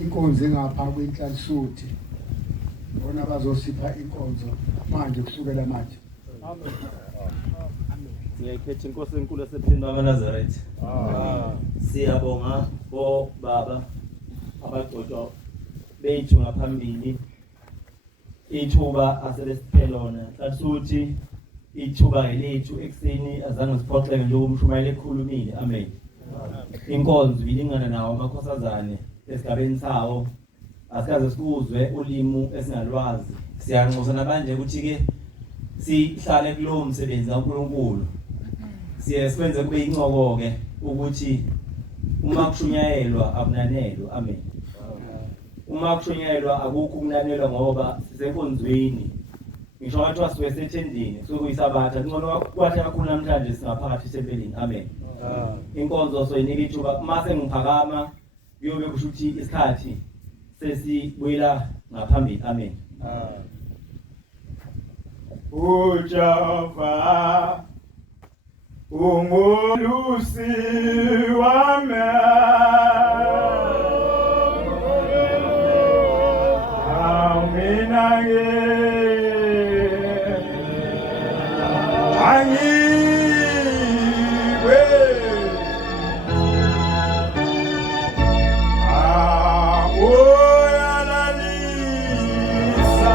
inkonzo engapha kwenhlansuthi bona bazosipha inkonzo manje kusukela manje. Amen. Siyakhetha inkosi enkulu yasephindwa kaNazaretha. Siyabonga bo baba abagcotshwa bethu ngaphambili ithuba asebesiphe lona. Hlatsuthi ithuba elethu ekseni azange siphoxeke nje umshumayeli ekhulumile. Amen. Inkonzo ilingana nawo amakhosazane esigabeni sawo asikaze sikuzwe ulimi esingalwazi. Siyanxusa nabanje ukuthi ke sihlale kulowo msebenzi kaNkulunkulu. Siye sikwenze kube incoko ke ukuthi uma kushunyayelwa akunanelwa. Amen. Uma kushunyayelwa akukho ukunanelwa ngoba sisenkonzweni. Ngisho ngathi wasuke sethendini sokuyisabatha ngcono kwahle kakhulu namhlanje singaphakathi esempelini. Amen. Inkonzo soyinika ithuba mase ngiphakama kuyobe kusho ukuthi isikhathi sesibuyela ngaphambili. Amen. Ujava ungulusi wami amina angiwe awoyalalisa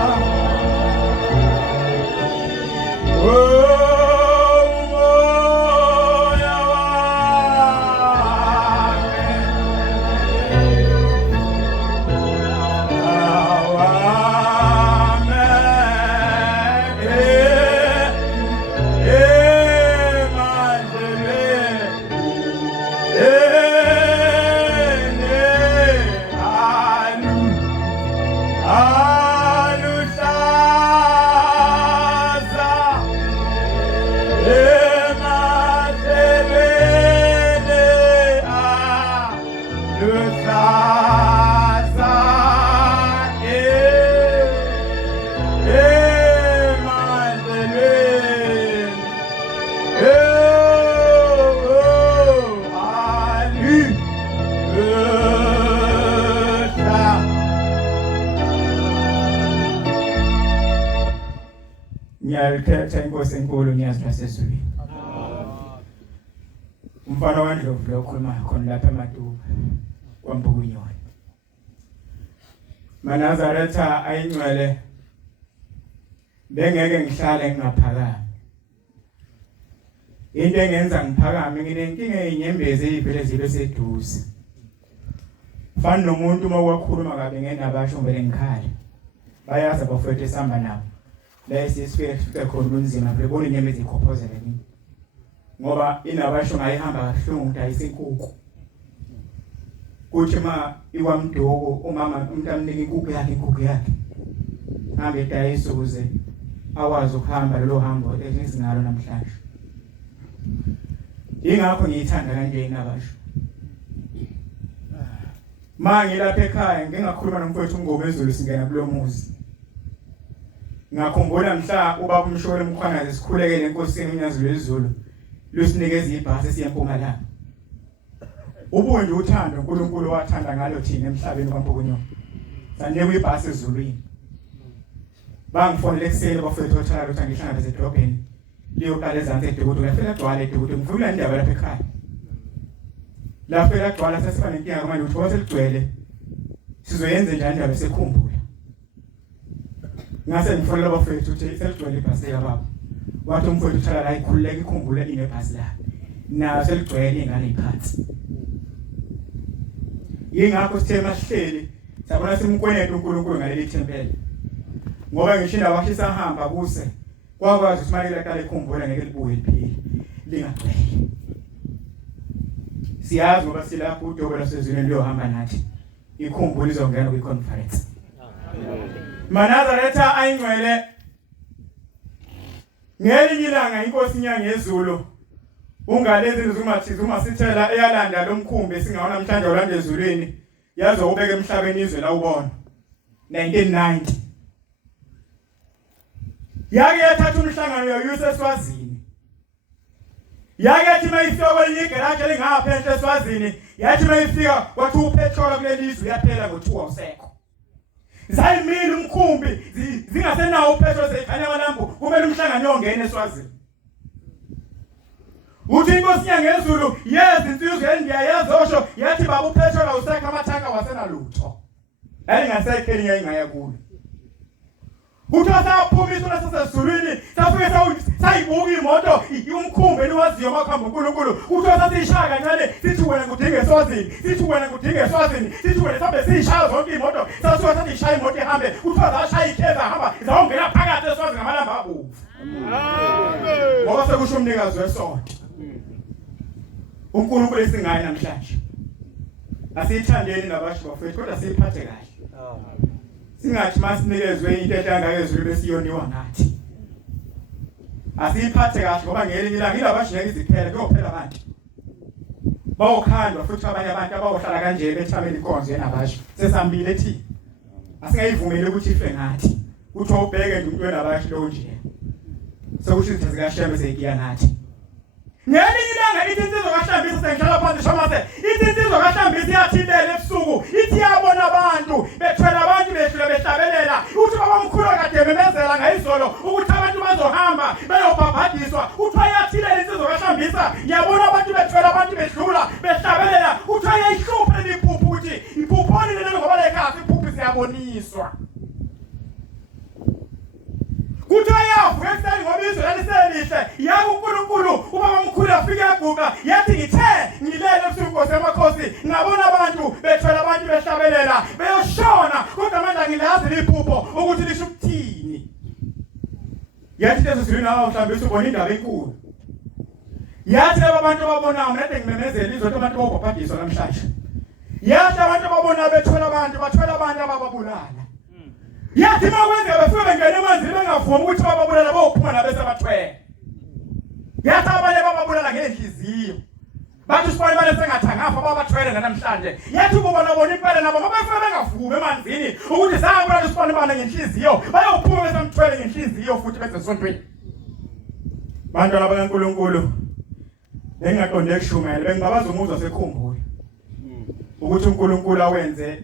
ngiyakhetha inkosi enkulu ngiyazi lasezulwini. Umfana waNdlovu lo okhulumayo khona lapha eMatuba kwaMpukunyoni. MaNazaretha ayingcwele bengeke ngihlale ngingaphakami. Into engenza ngiphakame nginenkinga ezinyembezi ezivele zibe seduze. Fana nomuntu uma wakhuluma kabe ngendabasho ngeke ngikhale. Bayazi abafowethu esihamba nabo. La sisifike khona kunzima bebona inyembezi ikhophozela nini. Ngoba inabasho ngayihamba kahlungu ukuthi ayisinkukhu. Kuthi ma ikwamdoko umama umuntu amnika inkukhu yakhe. Hambe dayisuze akwazi ukuhamba lelo hambo ezingalo namhlanje. Ingakho ngiyithanda kanje inabasho. Manje lapha ekhaya ngingakhuluma nomfowethu uNgoma eZulu singena kulo muzi. Ngakhumbula mhla ubaba umsholo emkhwanazi sikhulekele enkosini uNyazulu eZulu lusinikeza ibhasi esiyeMpumalanga. Ubunje uthando uNkulunkulu wathanda ngalo thina emhlabeni kwaMpukunyoni. Sanikwe ibhasi ezulwini. Bangifonela ekseni bafethu othanda ukuthi ngihlangane edrobheni. Liyoqala ezantsi eDukudu ngafika gcwala eDukudu ngivula indaba lapha ekhaya. Lapha elagcwala sesifana inkinga manje uthi waseligcwele. Sizoyenza njani indaba esekhumbula. Ngase ngifonela abafethu ukuthi seligcwele ibhasi yababa. Wathi umfowethu uthala la ikhululeka ikhumbule inebhasi la. Na seligcwele ingane iphansi. Yingakho sithe masihleli sabona simkweneta uNkulunkulu ngaleli thempeli. Ngoba ngishinda washisa hamba kuse. Kwakwazi ukuthi manje laqala ikhumbula ngeke libuye liphile. Lingagcwele. Siyazi ngoba silapho uDobe lasezweni liyohamba nathi. Ikhumbula izongena kwi-conference. MaNazaretha ayingcwele ngelinye ilanga inkosi inyanga yezulu ungalezi izinto uma sithela eyalanda lomkhumbi esingaona namhlanje olanda ezulwini yazo ubeke emhlabeni izwe la ubona 1990 yake yathatha umhlangano yoyuse eSwazini Yakethi mayifika kwelinye igaraji elingaphandle eSwazini, yathi mayifika kwathi upetrol kulelizwe uyaphela ngo2 awusekho. Zayimile umkhumbi zingasenawo upetrol zekhanya amalambu kumele umhlangano ongene eSwazini. Uthi inkosi yangezulu yes insizwe endiyayazi osho yathi baba upetrol awusekho amathanga wasenalutho. Alingasekho elinye ingaya kulo. Uthatha aphumiswa nasezulwini safike sayibuka imoto umkhumbi niwaziyo makhamba uNkulunkulu uthatha sishaya kancane sithi wena kudinga eSwazini sithi wena kudinga eSwazini sithi wena sabe sishaya zonke imoto sasuka sathi ishaya imoto ihambe uthatha ashaya ikheza hamba izawungena phakathi eSwazini ngamalamba abuvu. Amen. Ngoba sekusho umnikazi wesonto uNkulunkulu esingayi namhlanje asithandeni nabasho bafethu kodwa siphathe kahle. Amen. Singathi masinikezwe into ehlangakezwe besiyoniwa ngathi. Asiphathe kahle ngoba ngelinye ilanga ilabashiyeka iziphele kuyophela abantu. Bawokhandwa futhi abanye abantu abawohlala kanje bethamela inkonzo yenabasho. Sesambile ethi asingayivumeli ukuthi ife ngathi. Uthi ubheke nje umuntu wenabasho lo nje. Sokusho izinto zikaShembe seyikiya ngathi. Ngelinye ilanga ithi insizwa kaHlambisa sengihlala phansi shamase. Ithi insizwa kaHlambisa iyathindela ebusuku. Ithi yabona abantu bethwela abantu behlule behlabelela. Uthi baba mkhulu kade memezela ngayizolo ukuthi abantu bazohamba beyobhabhadiswa. Uthi ayathindela insizwa kaHlambisa. Yabona abantu bethwela abantu behlula behlabelela. Uthi ayihluphe liphuphu ukuthi iphuphoni lelo ngoba lekhasi iphuphu siyaboniswa. Kuthi ayavuka ekuseni ngoba izwe laliselihle yaku uNkulunkulu ubaba mkhulu afike yaguqa yathi ngithe ngilele ebusuku Nkosi yamakhosi ngabona abantu bethwela abantu behlabelela beyoshona kodwa manje ngilazi liphupho ukuthi lisho ukuthini. Yathi lezo zilwini awuhlambisa ubona indaba enkulu. Yathi laba bantu ababona mina ade ngimemezela izwe abantu bawubhabhadiswa namhlanje. Yathi abantu ababona bethwela abantu abababulala. Yathi makwenza befike bengena emanzini bengavumi ukuthi bababulala bophuma nabese bathwele. Yathi abanye bababulala ngenhliziyo. Bathi sibone bale sengathangafa babathwele namhlanje. Yathi ubona bona impela nabo ngoba befike bengavumi emanzini ukuthi zabulala sibone bana ngenhliziyo bayophuma bese mthwele ngenhliziyo futhi bese esontweni. Bantwana bakaNkulunkulu bengaqonde ekushumela bengabaza umuzwa sekhumbula ukuthi uNkulunkulu awenze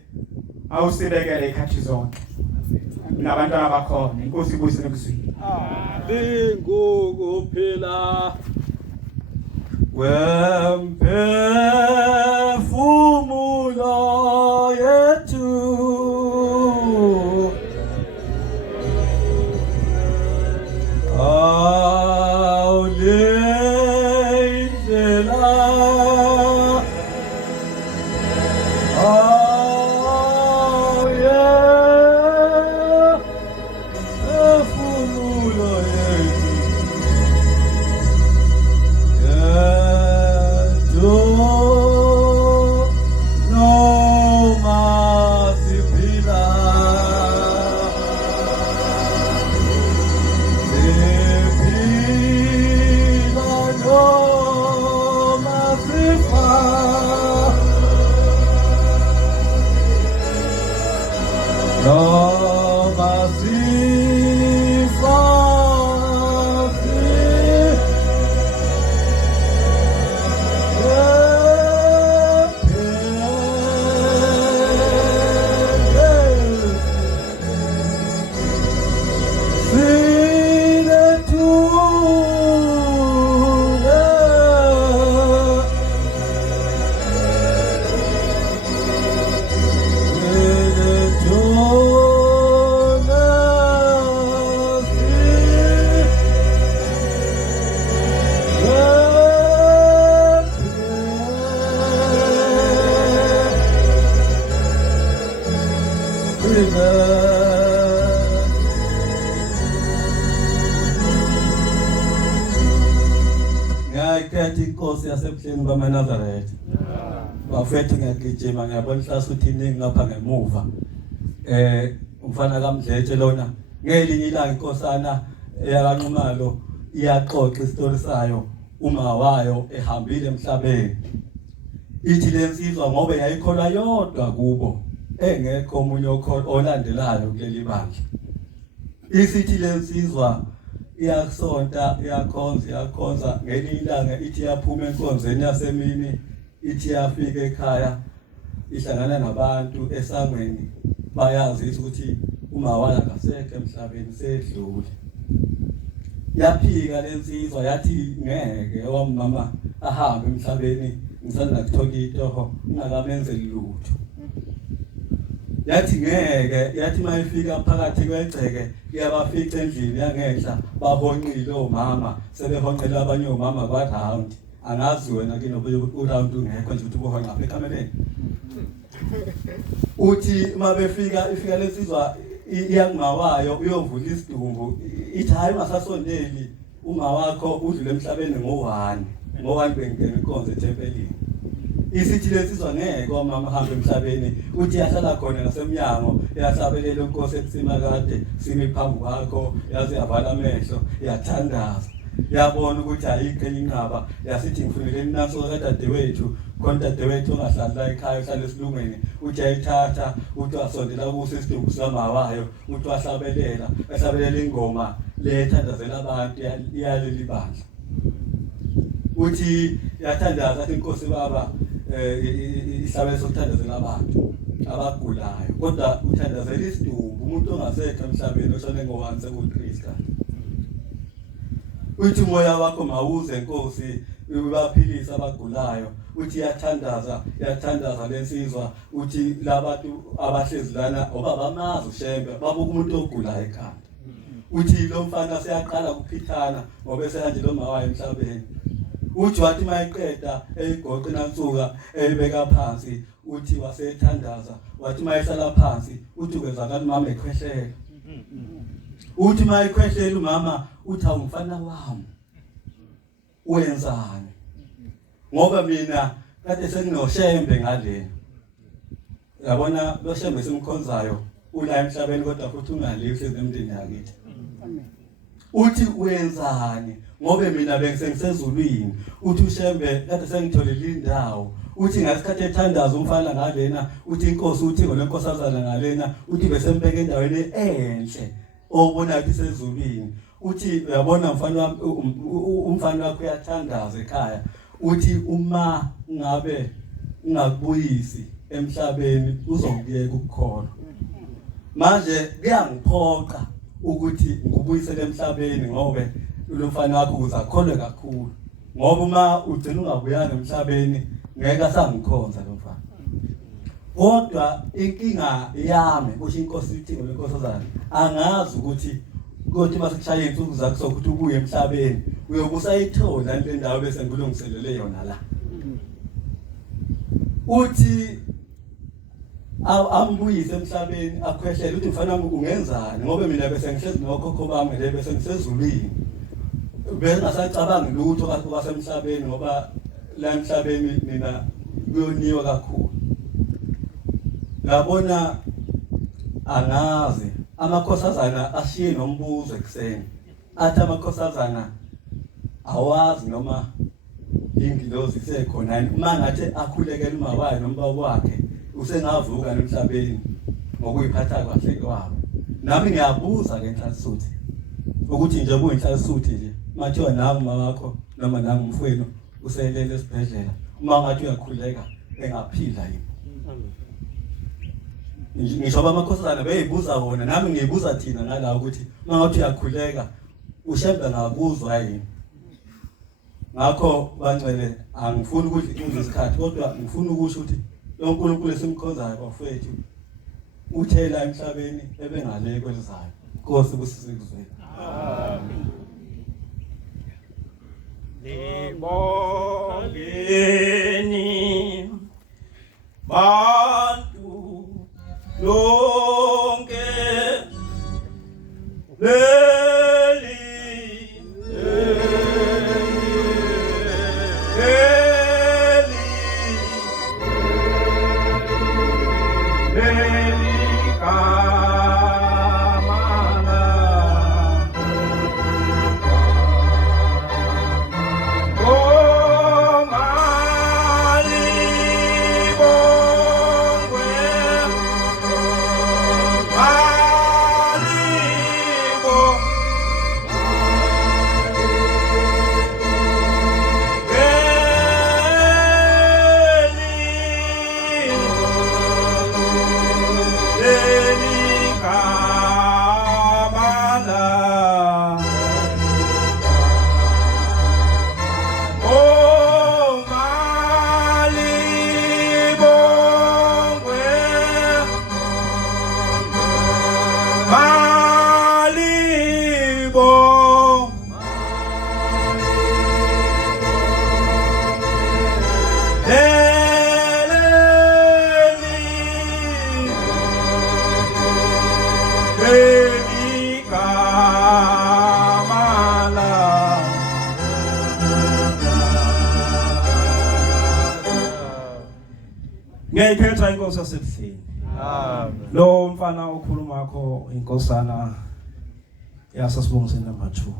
awusibekele ikhathi zonke. Nabantwana bakhona inkosi ibusise nekuzwini. Amen. Ngokuphila wemphefumulo yethu ngayikhetha inkosi yasebuhleni bamaNazaretha. Bafethu ngiyagijima ngiyabona ihlasi ukuthi iningi ngapha ngemuva. Umfana kaMdletshe lona ngelinye ilanga inkosana eyakanqumalo iyaxoxa isitori sayo uma wayo ehambile emhlabeni. Ithi lensizwa ngoba yayikholwa yodwa kubo engekho omunye olandelayo kuleli bandla. Isithi lensizwa iyasonta iyakhonza ngelinye ilanga ithi yaphuma enkonzweni yasemini ithi yafika ekhaya ihlangana nabantu esangweni bayazi ukuthi uma wala kasekho emhlabeni sedlule yaphika lensizwa yathi ngeke wamama ahambe emhlabeni ngisanda kuthola itoho ungakamenzeli lutho yathi ngeke yathi mayifika phakathi kwegceke iyabafica endlini yangenhla bahonqile omama sebehonqela abanye omama kwaround angazi wena kinobuye uround ungekho nje ukuthi ubuhonqa apha ekamereni uthi mabefika ifika lensizwa iyangumawayo uyovula isidumbu ithi hayi ungasasondeli uma wakho udlule emhlabeni ngo1 bengena inkonzo etempelini isithi lensizwa ngeke omama hamba emhlabeni uthi yahlala khona ngasemnyango yahlabelela inkosi etsimakade simi phambi kwakho yaze yavala amehlo yathandaza yabona ukuthi ayikho enye inqaba yasithi ngifunele inaso kadadewethu khona dadewethu ongahlali la ekhaya uhlala esilungweni uthi ayithatha uthi wasondela kuso isidumbu sikamawayo uthi wahlabelela ingoma lethandazela abantu iyaleli bandla uthi yathandaza athi inkosi baba ihlabele sokuthandazela abantu abagulayo kodwa uthandazela isidumbu umuntu ongasekho emhlabeni oshone ngo1 seku3 uthi moya wakho mawuze inkosi ubaphilisa abagulayo uthi yathandaza lensizwa uthi labantu abahlezi lana obaba amazi ushembe babuka umuntu ogulayo ekhanda uthi lo mfana seyaqala ukuphithana ngoba esehanje lo mawayo emhlabeni uthi wathi mayiqeda eyigoqe nansuka eyibeka phansi uthi wasethandaza wathi mayihlala phansi uthi kwenzakala mama ekhwehlela uthi mayikhwehlela umama uthi awumfana wami wenzani ngoba mina kade senginoshembe ngalena yabona lo shembe simkhonzayo ula emhlabeni kodwa futhi ungalihle emndeni yakithi uthi wenzani ngoba mina bengisengizezulwini uthi ushembe kade sengitholile indawo uthi ngasikhathi ethandaza umfana ngalena uthi inkosi uthi ngolenkosazana ngalena uthi besembeke endaweni enhle obona ukuthi sezulwini uthi uyabona mfana wami umfana wakho uyathandaza ekhaya uthi uma ngabe ungakubuyisi emhlabeni uzokuyeka ukukhona manje kuyangiphoqa ukuthi ngikubuyisele emhlabeni ngobe lo mfana wakho uzakholwe kakhulu ngoba uma ugcina ungabuyanga emhlabeni ngeke asangikhonza lo mfana kodwa inkinga yami kusho inkosi ithi ngolenkosazana angazi ukuthi masekushaya insuku zakho sokuthi ubuye emhlabeni uyobusayithola le ndawo bese ngilungiselele yona la uthi ambuyise emhlabeni akhwehlele uthi mfana wami ungenzani ngoba mina bese ngihlezi nokhokho bami le bese ngisezulwini bengasacabanga lutho kwasemhlabeni ngoba la emhlabeni mina kuyoniwa kakhulu ngabona angazi amakhosazana ashiye nombuzo ekseni athi amakhosazana awazi noma ingilozi sekhona uma ngathi akhulekela umawayo nomba wakhe usengavuka emhlabeni ngokuyiphatha kahle kwabo nami ngiyabuza ke enhlasisuthi ukuthi nje kuyinhlasisuthi nje mathiwa nami mama wakho noma nami umfowenu uselele esibhedlela uma ngathi uyakhuleka engaphila yini ngisho amakhosazana beyibuza wona nami ngiyibuza thina ngala ukuthi mangathi uyakhuleka ushembe ngakuzwa yini ngakho bancele angifuni ukuthi isikhathi kodwa ngifuna ukusho ukuthi lo nkulunkulu esimkhonzayo bafethu uthela emhlabeni ebengale kwelizayo Nkosi kusizwe amen libongeni bantu lonke leli Ngiyayikhetha inkosi yasebuhleni. Amen. Lo mfana okhuluma ngakho inkosana yasasibongiseni number 2.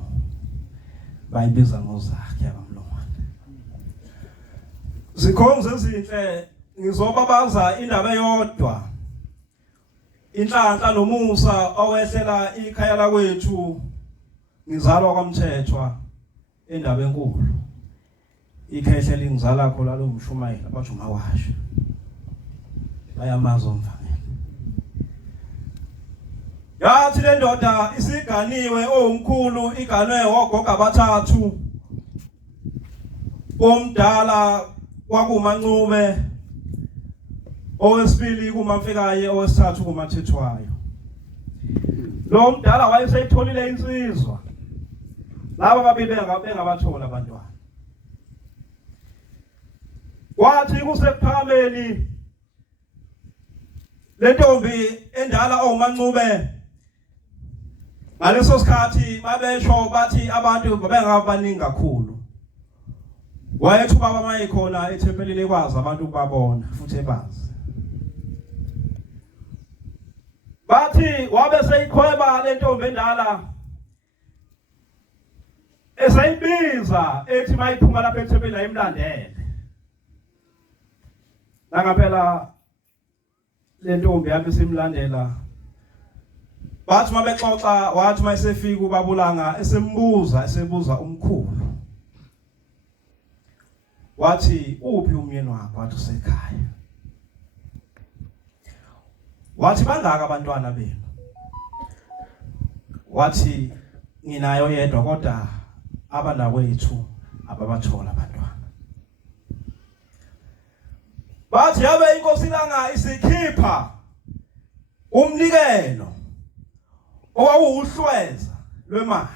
Bayibiza ngozakhe abamlongwane. Zikhonze ezinhle ngizobabaza indaba eyodwa. Inhlanhla nomusa owehlela ikhaya lakwethu ngizalwa kwaMthethwa endaba enkulu. Ikhehle lingizala khona lo mshumayela bathi umawasha. Bayamaza umfangela. Yathi le ndoda isiganiwe omkhulu iganwe ogogo abathathu. Omdala kwakumancube, owesibili kuMamfekaye, owesithathu kuMathethwayo. Lo mdala wayeseyitholile insizwa. Laba babili bengabathola abantwana. Kwathi kusephameni le ntombi endala omancube ngaleso sikhathi babesho bathi abantu babengabaningi kakhulu. Wayethu baba mayikhona ethempelini ekwazi abantu babona futhi ebazi. Bathi wabe seyikhweba le ntombi endala esayibiza ethi mayiphuma lapha ethempelini ayimlandele. Ngaphela le ntombi yabe simlandela. Bathi mabexoxa wathi mayesefika ubabulanga esebuza umkhulu. Wathi uphi umyeni wakho? Wathi usekhaya. Wathi bangaka abantwana benu? Wathi nginayo yedwa kodwa abanakwethu ababathola abantwana. Bathi yabe inkosi langa isikhipha umnikelo owawuhlweza lwemali.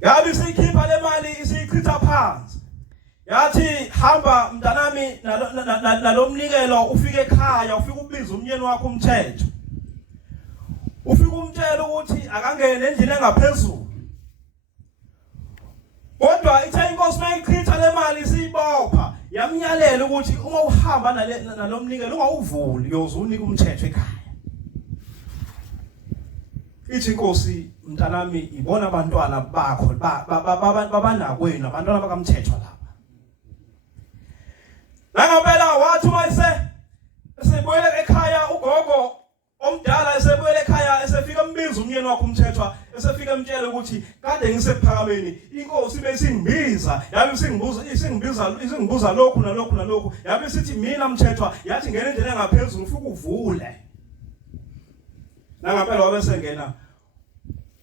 Yabe isikhipha le mali isichitha phansi. Yathi hamba mntanami nalomnikelo ufike ekhaya ufike ubiza umyeni wakho uMthetho. Ufike umtshela ukuthi akangene endlini engaphezulu. Kodwa ithe inkosi mayichitha le mali isibopha yamnyalela ukuthi uma uhamba nalomnikelo ungawuvuli uyoze unike uMthetho ekhaya. Ithi inkosi mntanami ibona abantwana bakho babanakwenu abantwana bakaMthethwa lapha. Ngaphela wathi esebuyele ekhaya ugogo omdala esebuyele ekhaya esefika embiza umyeni wakhe uMthethwa esefika emtshela ukuthi kade ngisephakameni inkosi besingibiza yabe isingibuza lokhu nalokhu yabe sithi mina Mthethwa yathi ngene endlini engaphezulu ufike uvule. Ngaphela wabe sengena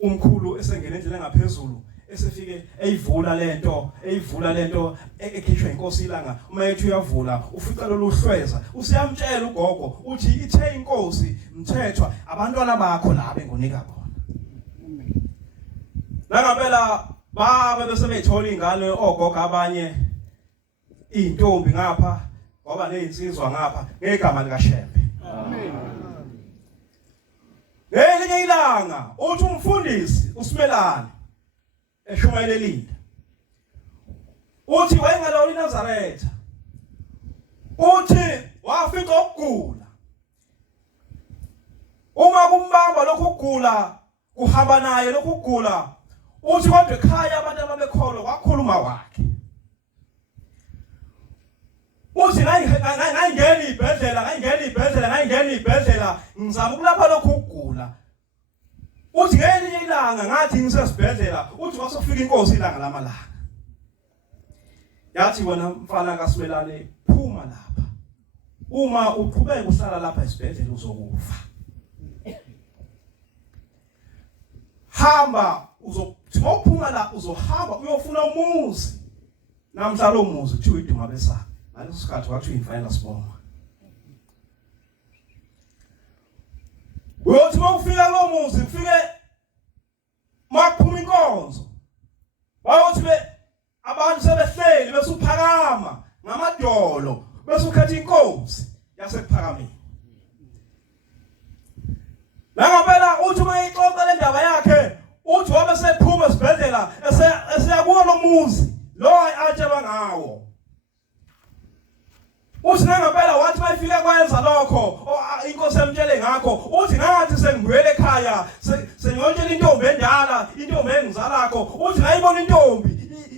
umkhulu esengena endlini engaphezulu esefike eyivula lento ekhishwa inkosi ilanga. Uma ethi uyavula ufica loluhlweza usiyamtshela ugogo uthi ithe inkosi Mthethwa abantwana bakho la bengunika bona. Ngaphela babe bese beyithola ingane ogogo abanye intombi ngapha ngoba nezinsizwa ngapha ngegama lika Shembe. Amen. Ngelinye ilanga uthi umfundisi uSimelane eshumayelelile uthi wayengalo iNazaretha uthi wafika ukugula. Uma kumbamba lokhu ukugula kuhamba naye lokhu ukugula uthi kodwa ekhaya abantu ababekholwa kwakhuluma wakhe. Uthi ngayingena ibhedlela ngizama ukulapha lokhu ukugula. Uthi ngelinye ilanga ngathi ngisesibhedlela uthi wasofika inkosi ilanga lamalanga. Yathi wena mfana kaSimelane phuma lapha. Uma uqhubeka uhlala lapha esibhedlela uzokufa. Hamba uzophuma la uzohamba uyofuna umuzi. Namhla lo muzi kuthiwa iDuma besaka. Ngaleso sikhathi kwathiwa imfanela sibonga. Uyothi mawufika lo muzi ufike makuphuma inkonzo. Wayothi abantu sebehleli bese uphakama ngamadolo bese ukhetha inkosi yasephakameni. Nangempela uthi uma ixoxa le ndaba yakhe uthi wabe sephuma esibhedlela eseyakuwo lo muzi lo atshelwa ngawo. Uthi nangempela wathi mayifike kwenza lokho inkosi emtshele ngakho uthi ngathi sengibuyele ekhaya sengiyontshela intombi endala intombi engizalakho uthi ngayibona intombi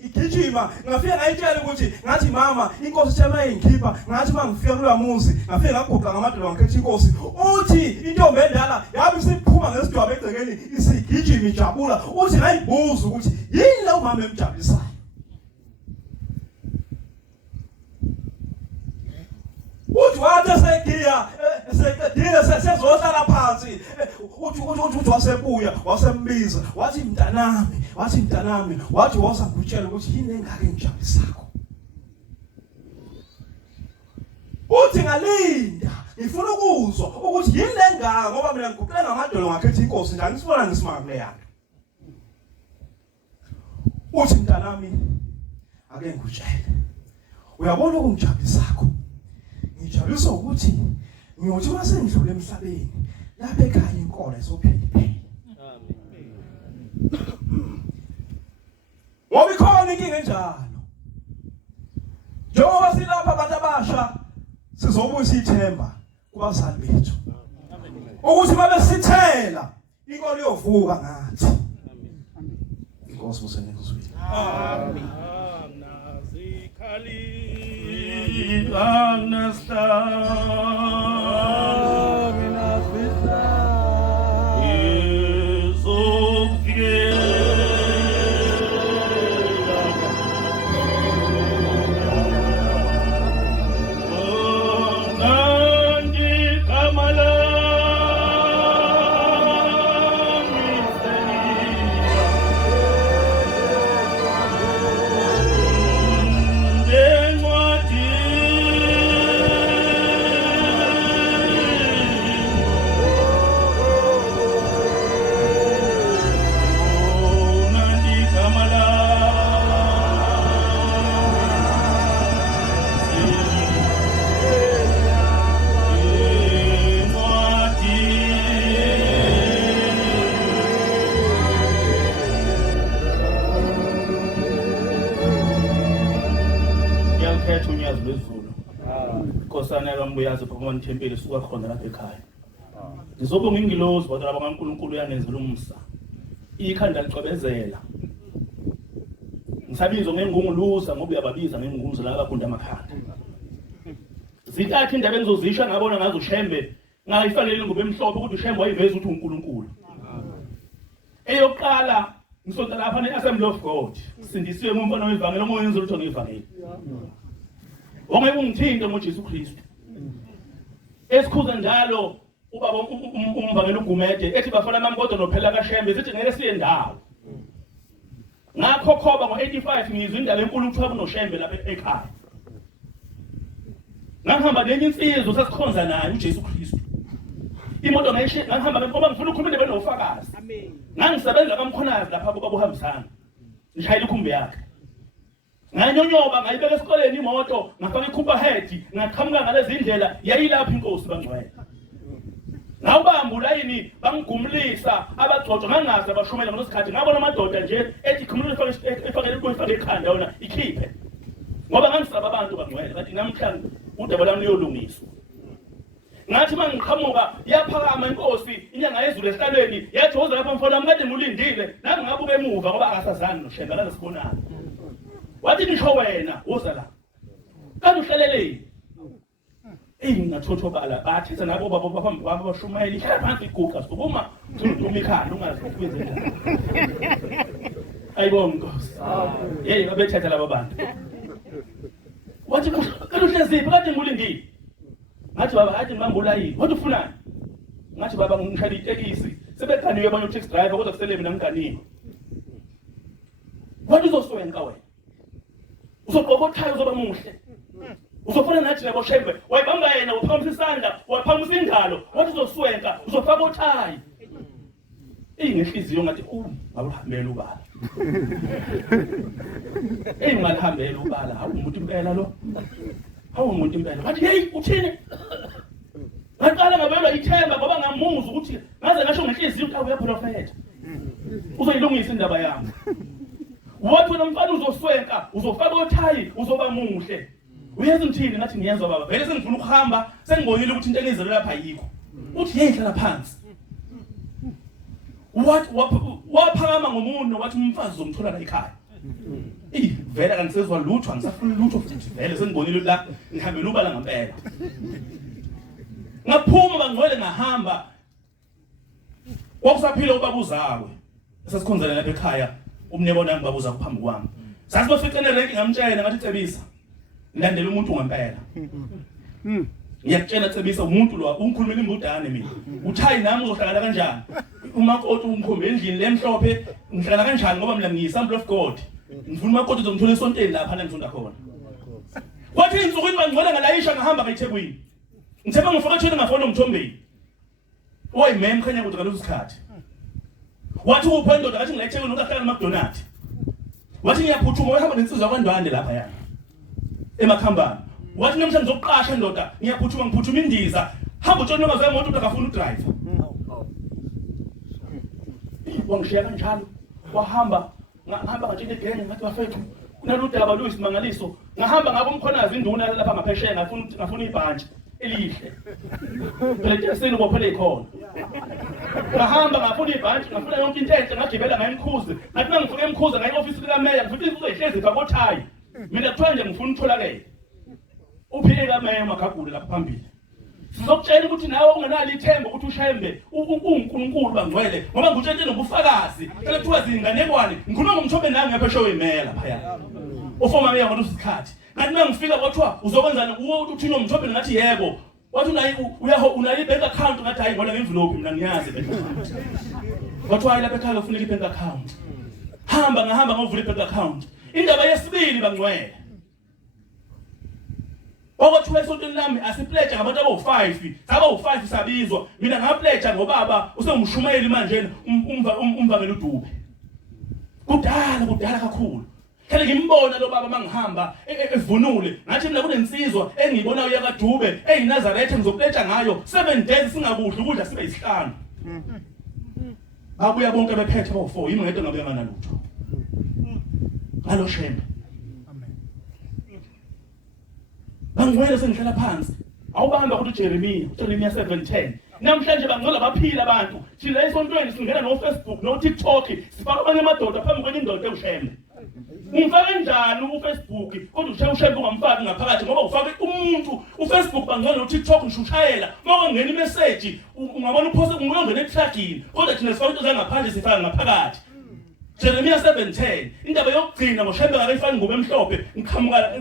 igijima ngafika ngayitshela ukuthi ngathi mama inkosi thema ingikhipha ngathi mangifika kulo muzi ngafika ngaguqa ngamadolo ngakhethi inkosi uthi intombi endala yabe isiphuma ngesidwaba egcekeni isigijima ijabula uthi ngayibuza ukuthi yini lo mama emjabulisayo. Uthi wathi eseqedile sezohlala phansi uthi wasebuya wasembiza wathi mntanami wathi wasangitshela ukuthi yini engake ngijabulisakho. Uthi ngalinda ngifuna ukuzwa ukuthi yini lengaka ngoba mina ngiguqule ngamadolo ngakhethi inkosi nje angisibona ngisimanga kule yakhe. Uthi mntanami ake ngikutshele uyabona ukungijabulisakho ngijabulisa ukuthi ngiyothi uma sengidlule emhlabeni lapha ekhaya inkolo isophela iphela. Ngoba ikhona inkinga enjalo. Njengoba silapha abantu abasha sizobuyisa ithemba kubazali bethu. Ukuthi babe sithela inkolo iyovuka ngathi. Inkosi musenezwini. Amen. Mbuyazi phakathi kwethempeli suka khona lapha ekhaya. Ngizobonga ingilozi kodwa laba kaNkulunkulu uyanenzela umsa. Ikhanda licwebezela. Ngisabizo ngengunguluza ngoba uyababiza ngengunguluza la abagunda amakhanda. Zintathu indaba engizozisha ngabona ngazo uShembe ngayifanele ngoba emhlophe ukuthi uShembe wayiveza ukuthi uNkulunkulu. Eyokuqala ngisonta lapha neAssembly of God. Sindisiwe ngumfana wevangeli omoyenza lutho ngevangeli. Ongeke ungithinte ngoJesu Kristu. Esikhuza njalo ubaba umvangeli uGumede ethi bafana mamgodwa nophela kaShembe sithi ngeke siye ndawo. Ngakho khoba ngo85 ngizwe indaba enkulu ukuthiwa kunoShembe lapha ekhaya. Ngahamba nenye insizwa sasikhonza naye uJesu Kristu. Imoto ngihamba ngoba ngifuna ukukhuluma benofakazi. Amen. Ngangisebenza kamkhonazi lapha baba uhambisana. Ngishayela ikhumbi yakhe. Nganyonyoba ngayibeka esikoleni imoto ngafaka ikhumba head ngaqhamuka ngalezi indlela yayilapha inkosi bangcwele. Ngawubamba ulayini bangigumulisa abagcotshwa ngangazi abashumela ngalesikhathi ngabona amadoda nje ethi khumulisa ifakele ifake ekhanda yona ikhiphe. Ngoba ngangisaba abantu bangcwele bathi namhlanje udaba lami liyolungiswa. Ngathi mangiqhamuka yaphakama inkosi inyanga yezulu esihlalweni yathi woza lapha mfana wami kade ngulindile nami ngabuka emuva ngoba akasazani noShembe akasibonanga. Wathi ngisho wena woza la. Kanti uhleleleni? Ngathothobala bathetha nabo baba phambi kwami abashumayeli hlala phansi iguqa sukuma thuluma ikhanda ungazi ukwenze njani. Ayibonga Nkosi. Hey babethetha laba bantu. Wathi kanti uhleziphi kade ngulindile? Ngathi baba athi ngihamba ulayini. Wathi ufunani? Ngathi baba ngishayela itekisi sebeganiwe abanye taxi driver kodwa kusele mina ngiganiwe. Wathi uzoswenka wena. Uzoqokothaya uzoba muhle. Uzofuna nathi labo Shembe wayibamba yena uphakamisa isandla waphakamisa ingalo wathi uzoswenka uzofaka othayi. Ngehliziyo ngathi ngabulihambela ubala. Ngalihambela ubala hawu umuntu impela lo. Hawu umuntu impela. Wathi hey uthini? Ngaqala ngabelwa ithemba ngoba ngamuzwa ukuthi ngaze uzophetha uzoyilungisa indaba yami wathi wena mfana uzoswenka uzofaka othayi uzoba muhle uyenza ngithini ngathi ngiyezwa baba vele sengifuna ukuhamba sengibonile ukuthi into engizelo lapha yikho uthi yehlala phansi waphakama ngomunwe wathi umfazi uzomthola la ekhaya vele angisezwa lutho angisafuni lutho futhi vele sengibonile la ngihambela ubala ngempela ngaphuma bangcwele ngahamba kwakusaphila ubaba uzakwe sesikhonzela lapha ekhaya umnebona nami babuza kuphambi kwami sathi baficene renki ngamtshela ngathi Cebisa ngilandela umuntu ngempela ngiyakutshela Cebisa umuntu lo ungikhulumela imbudane mina uthayi nami uzohlala kanjani umakoti ungikhombe endlini lemhlophe ngihlala kanjani ngoba mina ngiyisample of God ngifuna umakoti uzongithola esonteni lapha la ngizonda khona kwathi insuku ibangcwele ngalayisha ngahamba eThekwini ngithemba ngifakathele ngafona umthombeni oy mem khanya ukuthi ngaloku sikhathi wathi upho indoda ngathi ngilayithekweni ukahlala eMcDonald wathi ngiyaphuthuma wahamba nensizwa kwaNdwande lapha yana emakhambani wathi namhlanje ngizoqasha indoda ngiyaphuthuma ngiphuthuma indiza hamba utshonoma zemoto utakafuna udriver wangishiya kanjalo wahamba ngahamba ngatshela igenge ngathi bafethu kunaludaba luyisimangaliso ngahamba ngabo umkhonazi induna lapha ngaphesheya ngafuna ibhantshi elihle phela tesini bophele ikhona ngahamba ngafuna ibhantshi ngafuna yonke into enhle ngagibela ngayimkhuze ngathi mangifike emkhuze ngayi office lika mayor futhi uzoyihlezi phakothayi mina kuthiwa nje ngifuna utholakele uphile kameya magagule lapha phambili sizokutshela ukuthi nawe ungenalo ithemba ukuthi ushembe uNkulunkulu bangcwele ngoba ngutshele nobufakazi phela kuthiwa zinganekwane ngikhuluma ngomthombe nami ngaphesheya wemeya lapha yana ufoma meya ngalo sikhathi ngathi mangifika kwathiwa uzokwenzani uthi nomthombe ngathi yebo wathi unayi bank account ngathi hayi ngona ngemvulopi mina ngiyazi bank account kwathiwa hayi lapha ekhaya kufuneka ibank account ngahamba ngovula ibank account indaba yesibili bangcwele okuthiwa esontweni lami asipledge ngabantu abo5 saba u5 sabizwa mina ngapledge ngobaba usengumshumayeli manje umvamela uDube kudala kakhulu kale ngimbona lo baba mangihamba evunule ngathi mina kunensizwa engiyibonayo yakaDube eyiNazaretha ngizopledge ngayo 7 days singakuhle ukudla sibe isihlanu babuya bonke bephethe abo4 yimi ngedwa ngabe yana lutho ngalo shembe bangcwele sengihlala phansi awubamba ukuthi Jeremiah 7:10 namhlanje bangcola baphila abantu thina esontweni singena no Facebook no TikTok sifaka abanye amadoda phambi kwenye indoda eushembe ungifaka kanjani uFacebook kodwa ushembe ungamfaki ngaphakathi ngoba ufake umuntu uFacebook bangcola no TikTok ngishayela maka ngena imessage ungabona uphose ungiyongena etracking kodwa thina sifaka into zangaphandle sifaka ngaphakathi Jeremiah 7:10 indaba yokugcina ngoshembe ngayifani ngoba emhlophe ngiqhamuka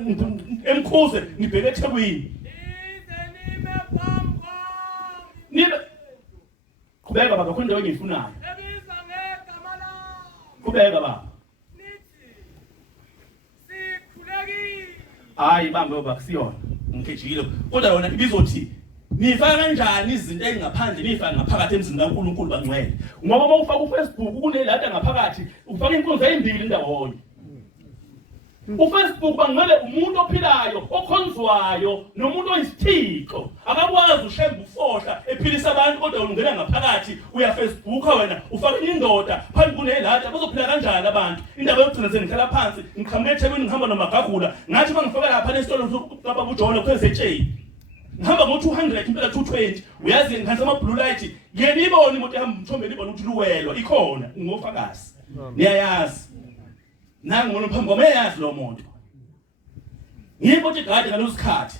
emkhuze ngibheke eThekwini nibe kubeka baba kwindawo engiyifunayo ebiza ngegama lakho kubeka baba nithi sikhulekile hayi bambe baba kusiyona ngikejile kodwa yona ibizothi nifaka kanjani izinto engaphandle nifaka ngaphakathi emzini kaNkulunkulu bangcwele ngoba uma ufaka uFacebook kunelata ngaphakathi ufaka inkundla ezimbili ndawonye uFacebook bangcwele umuntu ophilayo okhonzwayo nomuntu oyisithixo akakwazi ushembe ufohla ephilisa abantu kodwa ungena ngaphakathi uya Facebook wena ufaka indoda phambi kunelata bazophila kanjani abantu indaba yokugcina sengihlala phansi ngiqhamuke eThekwini ngihamba nomagagula ngathi mangifaka lapha nesitolo baba uJohn kwezetshe ngihamba ngo200 impela 220 uyazi ngikhansa ama blue light yena ibone imoto ehamba umthombe libona ukuthi luwelwa ikhona ngofakazi niyayazi nangi ngona phambi kwameyazi lo muntu ngiyimpothi gadi ngalo sikhathi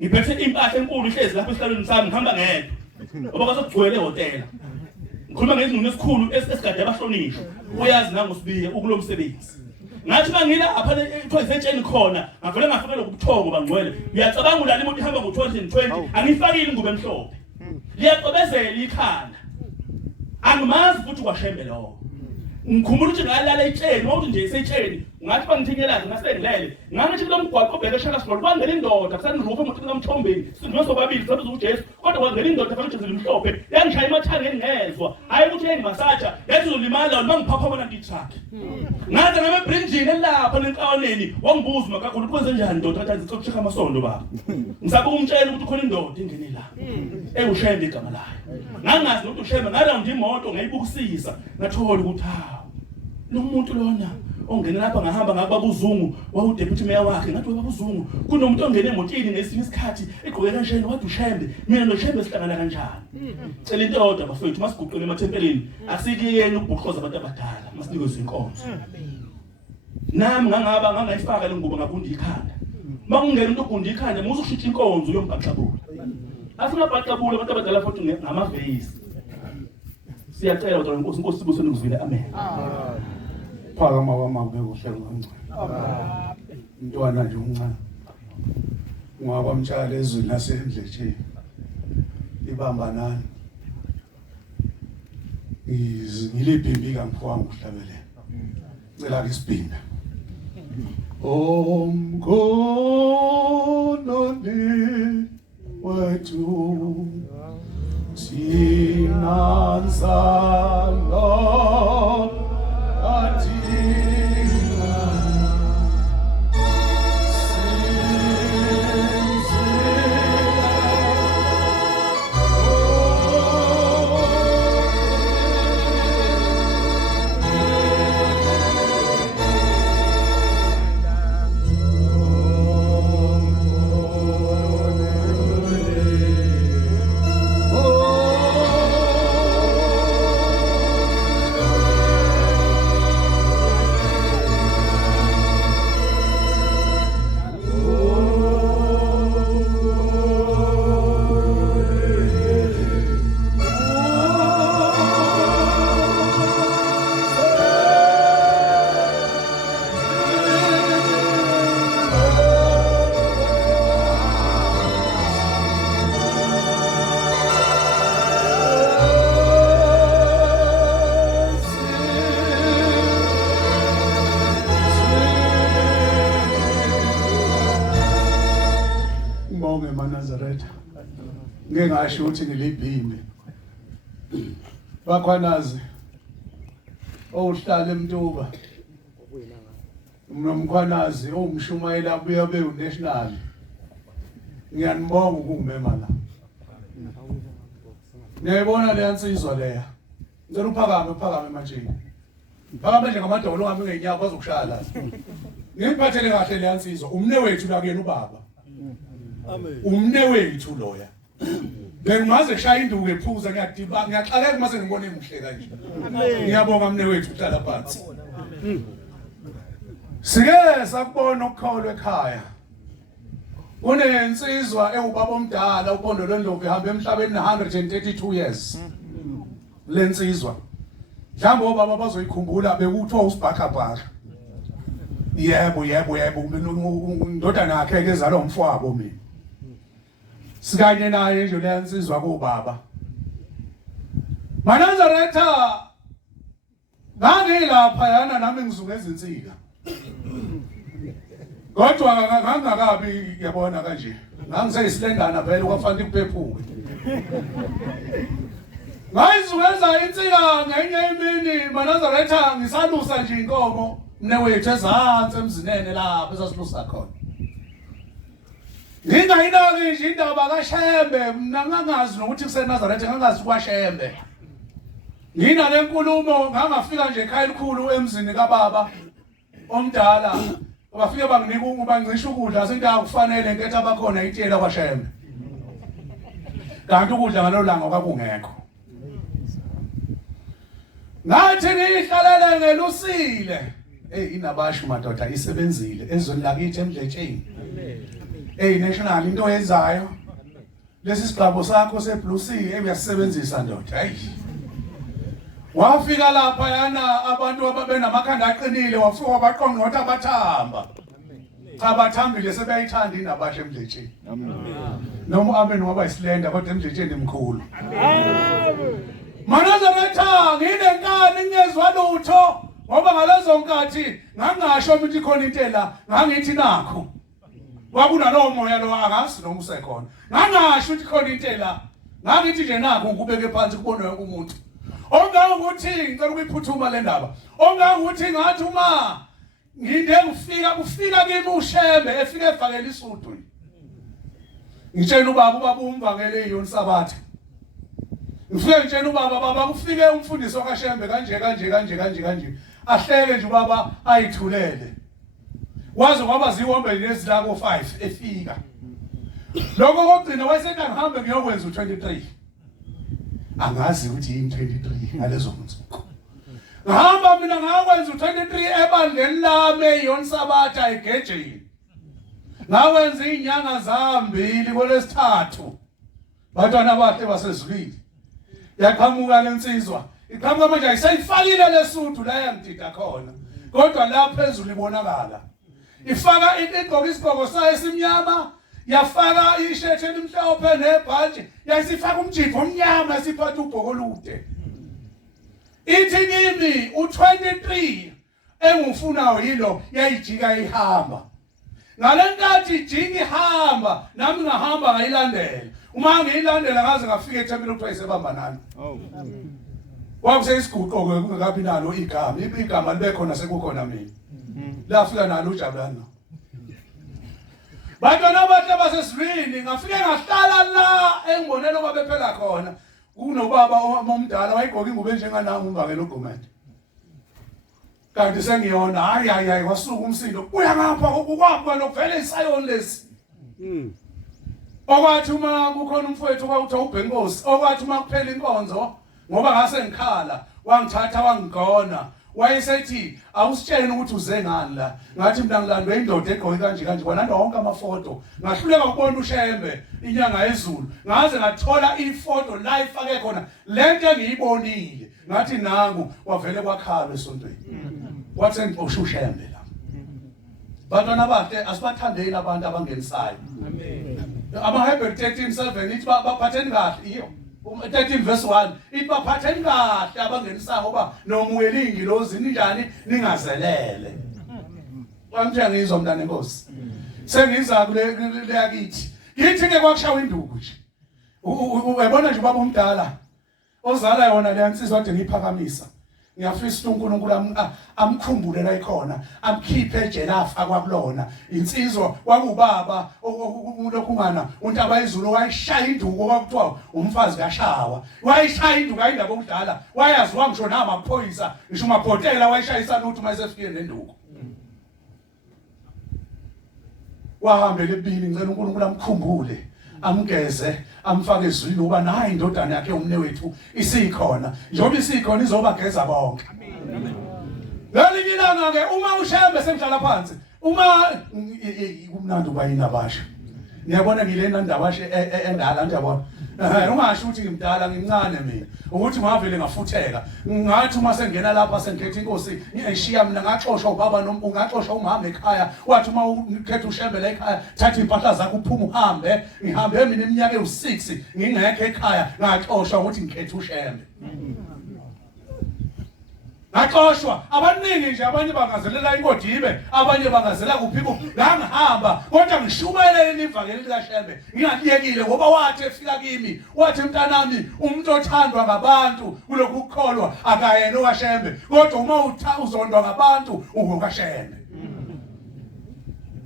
ngiphethe impahla enkulu ihlezi lapha esihlalweni sami ngihamba ngedwa ngoba kwasokugcwele ehotela ngikhuluma ngezingqondo esikhulu esigade abahlonishwa uyazi nangosibiye ukulomsebenzi ngathi bangilapha ethiwa isetsheni khona ngavele ngafikela ukubuthongo bangcwele uyacabanga ulala imoto ihamba ngo2020 angifakile ingubo emhlophe liyaqobezela ikhanda angimazi futhi kwashembe lo ngikhumbula ukuthi ngalala etsheni ngoba nje isetsheni ngathi bangithinyelaza ngasengilele ngathi kulo mgwaqo obheke eShaka School kwangena indoda kusaniruphe umuntu kamthombeni singoso babili sabuza uJesu kodwa kwangena indoda fanele uJesu limhlophe yangishaya emathangeni ngezwa hayi ukuthi masaja yathi uzolimala mangiphapha bona truck ngaze ngabe bridgini lapha lenkawaneni wangibuza makakhulu kwenze njani ndoda athi ngicela amasondo baba ngisabe umtshela ukuthi khona indoda ingene la uShembe igama layo ngangazi ukuthi uShembe ngaround imoto ngayibukisisa ngathola ukuthi lo muntu lona ongene lapha ngahamba ngababa uZungu wawudeputy mayor wakhe ngathi baba uZungu kunomuntu ongene emotini ngesinye isikhathi egqoke kanjani wathi uShembe mina noShembe sihlangana kanjani cela into odwa bafethu masiguqule emathempelini asikiyeni ukubhuqoza abantu abadala masinikwe inkonzo nami ngangayifaka le ngubo ngabunda ikhanda makungena umuntu ogunda ikhanda muze ushutha inkonzo yombhaqabula afuna bhaqabula abantu abadala futhi ngamavesi siyacela kodwa inkosi sibuseni ukuzwile amen phakama kwama kubekuhle ngangcono umntwana nje umncane ngwabamtshaya ezweni lasendlejeni ibamba nani ngilibhimbi kangiphwanga uhlabelele cela ke sibhimbe omkhononi wethu sinanzalo ngasho ukuthi ngilibhimbi bakhwanazi ohlala eMtuba umkhwanazi ongishumela buya benational ngiyanibonga ukungimema la ngiyayibona le yansizwa leya ngicela uphakame manje phakame nje ngamadolo ngami ngenyaka bazokushaya la ngiphathele kahle le yansizwa umne wethu la kuyena ubaba amen umne wethu loya bengimaze shaya induku ephuza ngiyadibanga ngiyaxakeka mase ngibone emuhle kanje ngiyabonga mne wethu uhlala phansi sike sakubona ukukholwa ekhaya unensizwa ewubaba omdala uPhondo Londlovu ehamba emhlabeni 132 years lensizwa mhlawumbe obaba bazoyikhumbula bekuthiwa usibhakabhaka yebo indodana yakhe ke ezalwa umfowabo mina sikanye naye nje lensizwa kubaba Manazaretha ngangilapha yana nami ngizunga ezinsika kodwa ngangakabi yabona kanje ngangiseyisilendana phela kwafanele kuphephuke ngayizungeza insika ngenye imini Manazaretha ngisalusa nje inkomo mnewethu ezansi emzinene lapha esasilusa khona ngingayinaki nje indaba kaShembe mina ngangazi nokuthi kuseNazaretha ngangazi kwaShembe ngina lenkulumo ngangafika nje ekhaya elikhulu emzini kaBaba omdala bafike banginika bangisho ukudla senta kufanele nketha abakhona itiyela kwaShembe kanti ukudla ngalolanga kwakungekho ngathi ngihlalele ngelusile inabasho madoda isebenzile ezweni lakithi eMdletsheni national into eyenzayo lesi sigaba sakho seBlue Sea uyasebenzisa ndoda hayi wafika lapha yana abantu ababenamakhanda aqinile wafika wabaqongqotha abathamba cha bathambile sebeyithanda inabasho eMdletsheni noma amen waba isilenda kodwa eMdletsheni emkhulu Manazaretha nginenkani ngezwe lutho ngoba ngalezo nkathi ngangasho ukuthi khona into la ngangithi nakho kwakunalowo moya lo angazi noma usekhona ngangasho ukuthi khona into la ngangithi nje nakho ngikubeke phansi kubonwe umuntu ongangokuthi ngicela ukuyiphuthuma le ndaba ongangokuthi ngathi uma ngide kufika kimi uShembe efike evakela isuthu ngitshela ubaba umvangele iyona Sabatha ngifike ngitshela ubaba baba kufike umfundisi kaShembe kanje ahleke nje ubaba ayithulele waze kwaba ziwombe lezilako 5 efika lokho kokugcina wayesethi ngihambe ngiyokwenza u23 angazi ukuthi yini 23 ngalezo nsuku ngihamba mina ngakwenza u23 ebandleni lami eyona Sabatha egejeni ngawenza inyanga zambili kolesithathu bantwana bahle basezulwini yaqhamuka lensizwa iqhamuka manje ayisayifakile lesuthu la yangidida khona kodwa la phezulu ibonakala ifaka igqoka isigqoko sayo esimnyama yafaka ishirt elimhlophe nebhaji yasifaka umjipho omnyama esiphatha ubhoko olude ithi kimi u23 engifunayo yilo yayijika ihamba ngalenkathi ijika ihamba nami ngahamba ngayilandela uma ngiyilandela ngaze ngafika ethempelini okuthiwa isebamba nani kwakuseyisiguqo ke kungakabi nalo igama libe khona sekukhona mina lafika nalo uJabulani bantwana bahle basesizwini ngafike ngahlala la engibonela obabe phela khona kunobaba omdala wayigqoka ingubo enjenganami umvangelo uGumede kanti sengiyona hayi wasuka umsindo uya ngapha kwakho lokuvela isayoni lesi okwathi uma kukhona umfowethu kwakuthiwa uBhenkosi okwathi uma kuphela inkonzo ngoba ngase ngikhala wangithatha wangigona wayesethi awusitshela ukuthi uze ngani la ngathi mina ngilandwe indoda egqoke kanje kwananda wonke amafoto ngahluleka ukubona uShembe inyanga yezulu ngaze ngathola ifoto la ifake khona lento engiyibonile ngathi nangu wavele kwakhala esontweni wathi ngibosha uShembe la bantwana bahle asibathandeni abantu abangenisayo amen amaHebrew 13:7 ithi baphatheni kahle iyo 13 verse 1 ithi baphatheni kahle abangenisayo ngoba nomuwelingi lozini njani ningazelele wamthe ngizwa mntana enkosi sengiza kule yakithi ngithi ke kwakushawa induku nje uyabona nje ubaba omdala ozala yona le yansizwa ade ngiphakamisa ngiyafisa uNkulunkulu amkhumbule la ikhona amkhiphe ejelafa kwakulona insizwa kwakubaba lokungana uNtaba izulu wayishaya induku kwakuthiwa umfazi kaShawa wayishaya induku ayindaba omdala wayaziwa ngisho namaphoyisa ngisho umabhotela wayishayisa lutho mayesefike nenduku wahambele ebini ngicela uNkulunkulu amkhumbule amgeze amfake ezwini uba nayi indodana yakhe umnewethu isikhona njengoba isikhona izobageza bonke amen ngelinye ilanga ke uma uShembe semhlala phansi uma kumnandi uba yinabasha ngiyabona ngilena ndabasha endala ndiyabona ungasho ukuthi ngimdala ngimncane mina ukuthi ngavele ngafutheka ngathi uma sengena lapha sengikhetha inkosi ngiyishiya mina ngaxoshwa ubaba ungaxoshwa umama ekhaya wathi uma ukhetha uShembe la ekhaya thatha impahla zakho uphuma uhambe ngihambe mina iminyaka ewu6 ngingekho ekhaya ngaxoshwa ukuthi ngikhetha uShembe ngaxoshwa abaningi nje abanye bangazelela inkodibe abanye bangazela kuphi ngangihamba kodwa ngishumayela ivangeli likaShembe ngingakiyekile ngoba wathi efika kimi wathi mntanami umuntu othandwa ngabantu kulokhu ukukholwa akayena owaShembe kodwa uma uzondwa ngabantu ungokaShembe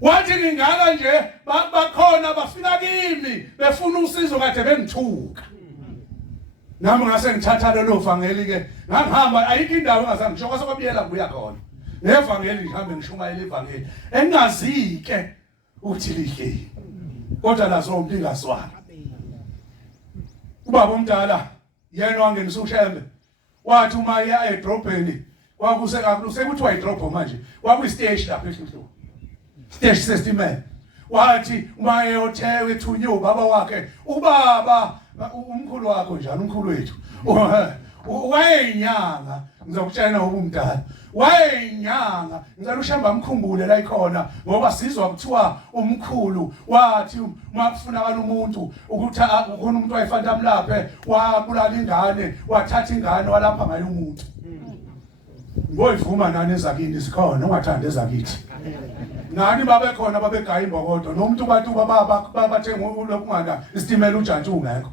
wathi ngingaka nje bakhona bafika kimi befuna usizo kade bengithuka nami ngase ngithatha lelo vangeli ke ngahamba ayikho indawo engazange ngisho kwasokwabiyela ngibuya khona nevangeli ngihambe ngishumayela ivangeli engazike ukuthi lihle kodwa nazo umlingazwana ubaba omdala yena wangenisa uShembe wathi uma iya edrobheni kwakusekuthiwa idrobho manje kwakuyi-stage lapha ehlihlo stage sestimela wathi uma eyothewe ethunywe ubaba wakhe ubaba umkhulu wakho njalo umkhulu wethu wayeyinyanga ngizokutshela ubumdala wayeyinyanga ngicela uShembe amkhumbule la ikhona ngoba sizwa kuthiwa umkhulu wathi makufunakala umuntu ukuthi ukhona umuntu wayefanta amlaphe wabulala ingane wathatha ingane walapha ngayo umuntu ngoyivuma nani ezakini sikhona ungathanda ezakithi nani babekhona babegaya imbokodo nomuntu bathi bathe ngokungana isitimela ujantshi ungekho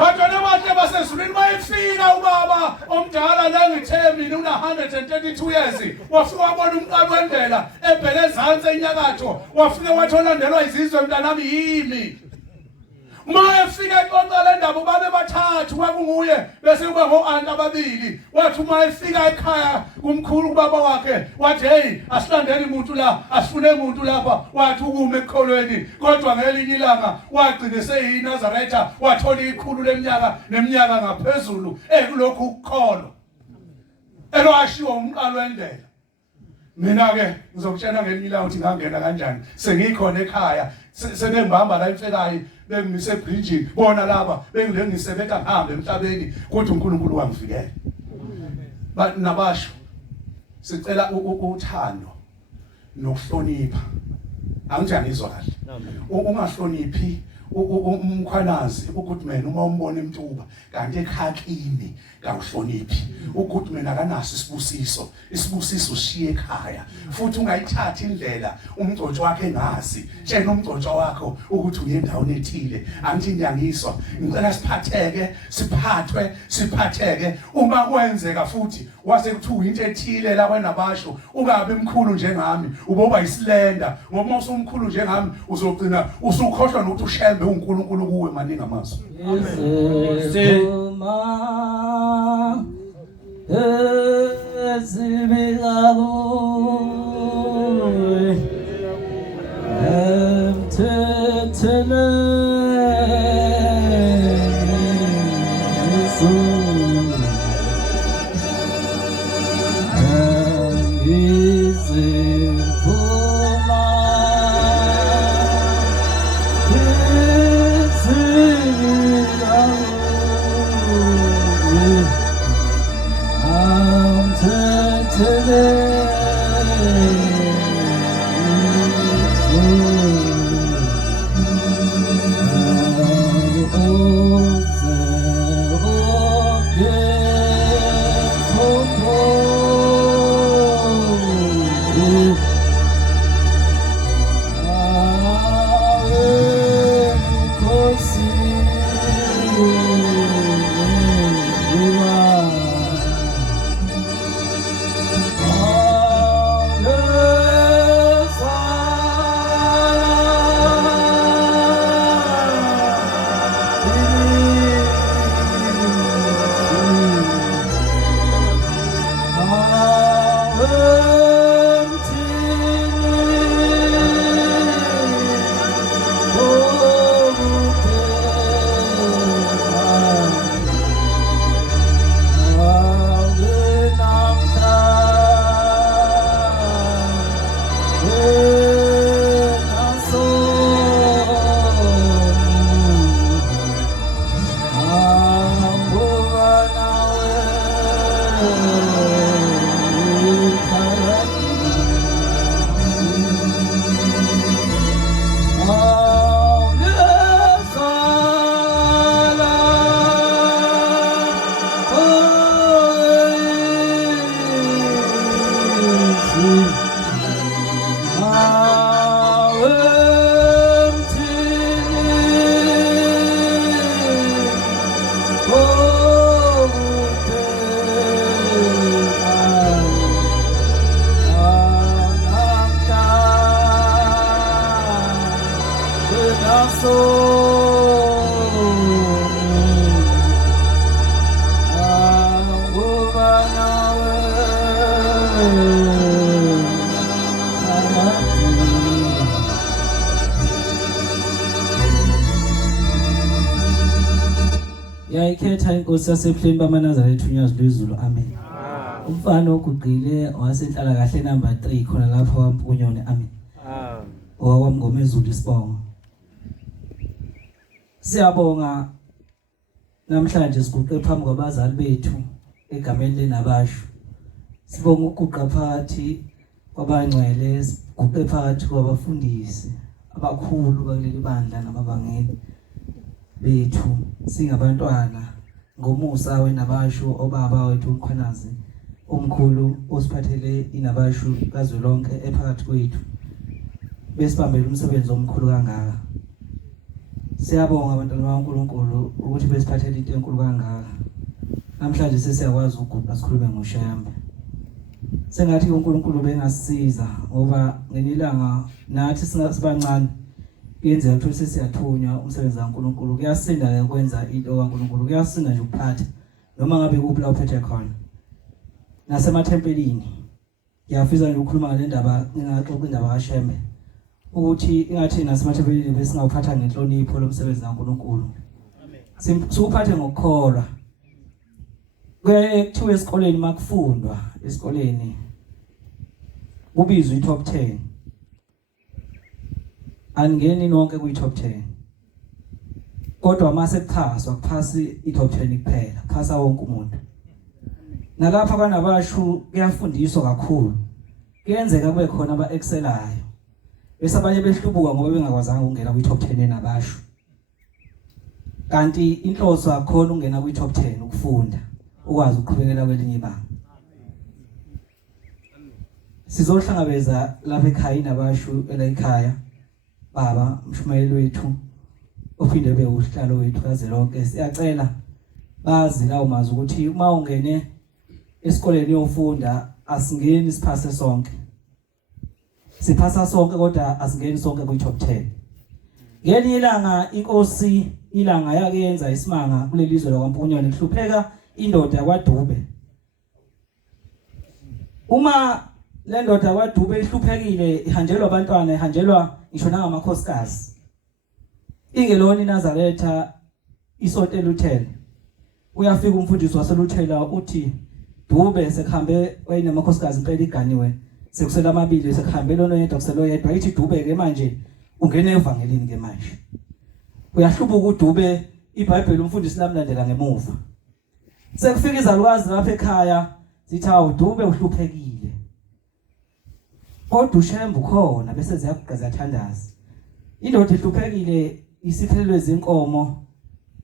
bantwana bahle ezulwini mayefika ubaba omdala la ngithembi una 132 years wafika wabona umqalo wendlela ebheke ezantsi enyakatho wafika watholandelwa izizwe mntanami yimi mayefika exoxa le ndaba babe bathathu kwakunguye bese kuba ngo-anti ababili wathi mayefika ekhaya kumkhulu kubaba wakhe wathi hey asilandeli umuntu la asifune umuntu lapha wathi ukume ekukholweni kodwa ngelinye ilanga wagcina seyinazaretha wathola ikhulu leminyaka neminyaka ngaphezulu ekulokhu ukukholo elwashiwa umqalo wendlela. Mina-ke ngizokutshela ngelinye ilanga ukuthi ngangena kanjani sengikhona ekhaya sebengibamba la emfekayo bengimise ebridgini bona laba bengilengise beka ngihambe emhlabeni kodwa uNkulunkulu wangivikela. Nabasho sicela uthando nokuhlonipha angijani izwa kahle ungahloniphi umkhwanazi ukuthi mina uma umbona emtuba kanti ekhakini kawuhloniphi ukuthi mina akanaso isibusiso ushiye ekhaya futhi ungayithathi indlela umgcotsho wakhe engazi tshena umgcotsho wakho ukuthi uye endaweni ethile angithi ngiyangizwa ngicela siphatheke uma kwenzeka futhi wase kuthiwa into ethile la wenabasho ungabe emkhulu njengami uboba isilenda ngoba usumkhulu njengami uzogcina usukhohlwa nokuthi ushembe uNkulunkulu kuwe maningi amazwi. Yayikhetha inkosi yasePleni bamaNazaretha unyazo lwezulu amen. Umfana ogugile wasenhlala kahle number 3 khona lapha kwaMpunyoni amen. Owakwamngomezulu isibongo. Siyabonga namhlanje siguqe phambi kwabazali bethu egameni leNabasho. Sibonga ukuguqa phakathi kwabangcwele, siguqe phakathi kwabafundisi abakhulu bakuleli bandla namabangeni bethu singabantwana ngomusa weNabasho obaba wethu uMkhwanazi omkhulu osiphathele iNabasho kazwelonke ephakathi kwethu besibambele umsebenzi omkhulu kangaka. Siyabonga abantwana bakaNkulunkulu ukuthi besiphathele into enkulu kangaka. Namhlanje sesiyakwazi ukuguqa sikhulume ngoShembe. Sengathi uNkulunkulu bengasisiza ngoba ngelilanga nathi sibancane kuyenzeka ukuthi sesiyathunywa umsebenzi kaNkulunkulu. Kuyasinda ke ukwenza into kaNkulunkulu. Kuyasinda nje ukuphatha noma ngabe kuphi la uphethe khona. Nasemathempelini ngiyafisa nje ukukhuluma ngale ndaba ngingaxoxa indaba kaShembe ukuthi ingathi nasemathempelini besingawuphatha ngenhlonipho lomsebenzi kaNkulunkulu. Amen. Siwuphathe ngokukholwa. Kuthiwa esikoleni makufundwa esikoleni kubizwa i-top 10. Angeni nonke kwi-top 10. Kodwa mase kuphaswa kuphasi i-top 10 kuphela, kuphasa wonke umuntu. Nalapha kanabashu kuyafundiswa kakhulu. Kuyenzeka kube khona aba-excelayo. Bese abanye behlubuka ngoba bengakwazanga ukungena kwi-top 10 nabashu. Kanti inhloso akho ukungena kwi-top 10 ukufunda, ukwazi ukuqhubekela kwelinye ibanga. Sizohlangabeza lapha ekhaya nabashu elayikhaya. Baba mshumayeli wethu uphinde be uhlalo wethu kaze lonke siyacela bazi lawo mazi ukuthi uma ungene esikoleni uyofunda asingeni siphase sonke. Siphasa sonke kodwa asingeni sonke kwi-top 10. Ngelinye ilanga inkosi ilanga yake yenza isimanga kuleli zwe lakwaMpunyane kuhlupheka indoda yakwaDube. Uma le ndoda yakwaDube ihluphekile ihanjelwa abantwana ihanjelwa ngisho nangamakhosikazi. Ingeloni Nazaretha isonto eLuthela. Uyafika umfundisi waseLuthela uthi Dube sekhambe wayinamakhosikazi impela iganiwe sekusela amabili sekhambe lona yedwa kuselo yedwa ithi Dube ke manje ungene evangelini ke manje. Uyahlubuka uDube iBhayibheli umfundisi lamlandela ngemuva. Sekufika izalukazi lapha ekhaya zithi awu Dube uhluphekile. Kodwa uShembe ukhona bese ziyaguqa ziyathandaza. Indoda ihluphekile isiphelelwe izinkomo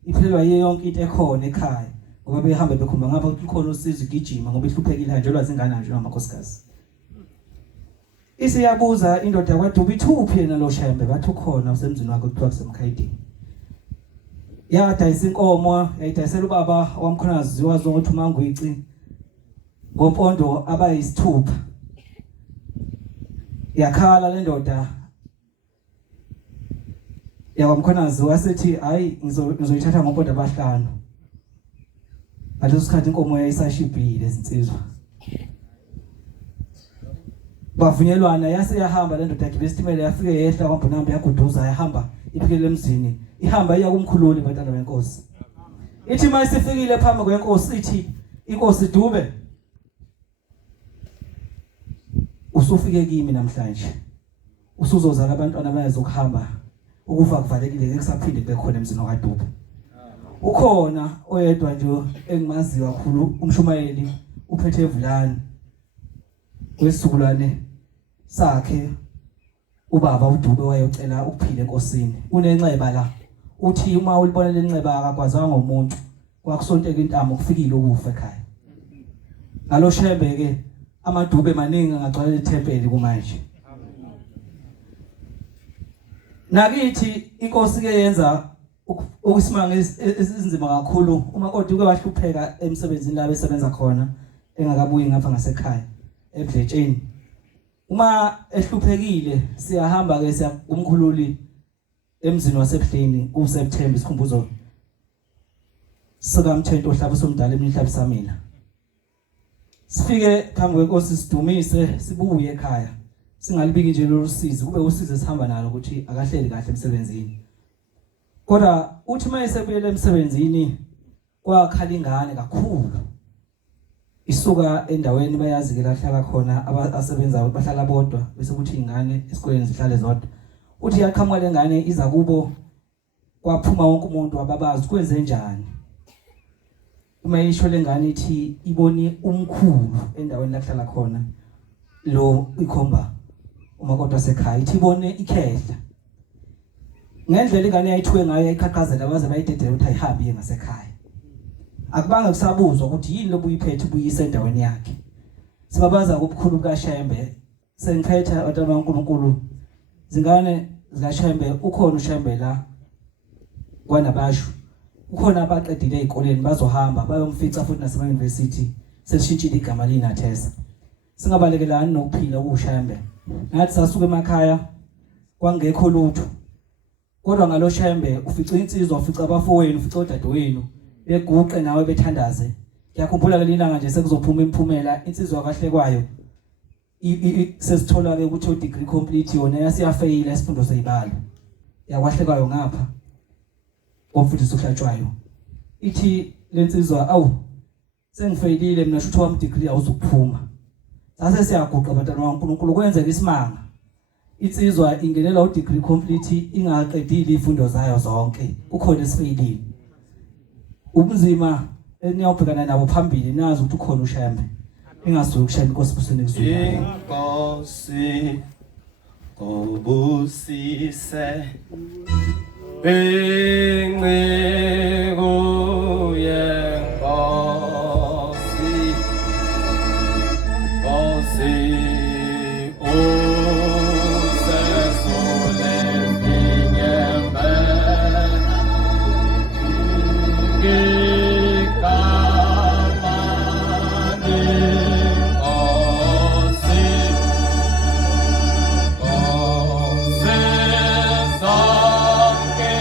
iphelelwa yonke into ekhona ekhaya ngoba behamba bekhumba ngapha kukhona usizo igijima ngoba ihluphekile njengoba zingana nje amakhosikazi. Isiyabuza indoda yakwaDube ithuphi yena lo Shembe bathi ukhona usemzini wakhe kuthiwa kusemkhayidini. Yadayisa inkomo yayidayisela ubaba wamkhonazi wazi ukuthi uMangwici ngompondo abayisithupha. Yakhala le ndoda yakwamkhonazi wasethi hayi ngizoyithatha ngompondo abahlanu. Ngaleso sikhathi inkomo yayisashibhile izinsizwa. Bavunyelwana yase yahamba le ndoda yakhe isitimela yafika yehla kwaMbonambe yaguduza yahamba iphikele emzini. Ihamba iya kumkhululi bantwana benkosi. Ithi mayisefikile phambi kwenkosi ithi inkosi Dube usufike kimi namhlanje. Usuzozala abantwana abayezokuhamba ukufa kuvalekile kusaphinde bekhona emzini kaDube. Ukhona oyedwa nje engimazi kakhulu umshumayeli uphethe evulani wesizukulwane sakhe ubaba uDube wayocela ukuphila enkosini. Unenxeba la uthi uma ulibona lenxeba akakwazanga umuntu kwakusonteka intamo kufikile ukufa ekhaya. Ngalo Shembe ke amaDube maningi angagcwala ithempeli kumanje. Nakithi inkosi ke yenza ukusimanga esinzima kakhulu umakoti uke wahlupheka emsebenzini la besebenza khona engakabuyi ngapha ngasekhaya eBhletsheni. Uma ehluphekile siyahamba ke siya kumkhululi emzini waseBhleni kuSeptember isikhumbuzo sikaMthento ohlaba somdala emhlabisa mina. Sifike phambi kwenkosi sidumise sibuye ekhaya. Singalibiki nje lo usizi kube usizi sihamba nalo ukuthi akahleli kahle emsebenzini. Kodwa uthi mayesebuyele emsebenzini kwakhala ingane kakhulu. Isuka endaweni bayazi ke lahlala khona abasebenzayo bahlala bodwa bese kuthi ingane esikoleni zihlale zodwa. Uthi yaqhamuka lengane iza kubo kwaphuma wonke umuntu wababazi kwenze njani. Uma isho lengane ithi iboni umkhulu endaweni lahlala khona lo ikhomba umakoti wasekhaya ithi ibone ikhehla. Ngendlela ingane yayithuke ngayo yayiqhaqhazela baze bayidedele ukuthi ayihambe ngasekhaya. Akubanga kusabuzwa ukuthi yini lobuyiphethe ubuyise endaweni yakhe. Sibabaza kubukhulu bukaShembe sengikhetha abantwana bakaNkulunkulu zingane zikaShembe ukhona uShembe la kwanabasho ukhona abaqedile ezikoleni bazohamba bayomfica futhi nasema university selishintshile igama linathesa singabalekelani nokuphila uShembe nathi sasuka emakhaya kwangekho lutho kodwa ngalo Shembe ufica insizwa ufica abafowenu ufica odadewenu beguqe nawe bethandaze ngiyakhumbula ngelilanga nje sekuzophuma imphumela insizwa kahle kwayo sesithola ke ukuthi degree complete yona yasiyafeyila isifundo seyibalo yakwahle kwayo ngapha komfundisi ohlatshwayo ithi lensizwa awu sengifeyilile mina shuthu wami degree awuzukuphuma sase siyaguqa abantwana waNkulunkulu kwenzeka isimanga insizwa ingelela udegree complete ingaqedile izifundo zayo zonke ukhona esifeyilile ubunzima eniyobhekana nabo phambili nazi ukuthi ukhona uShembe ingasuki uShembe inkosi buseni kuzulu inkosi obusise Bengu yenkosi Kosi usesole finyembe Gikamani Kosi Kosi Sanke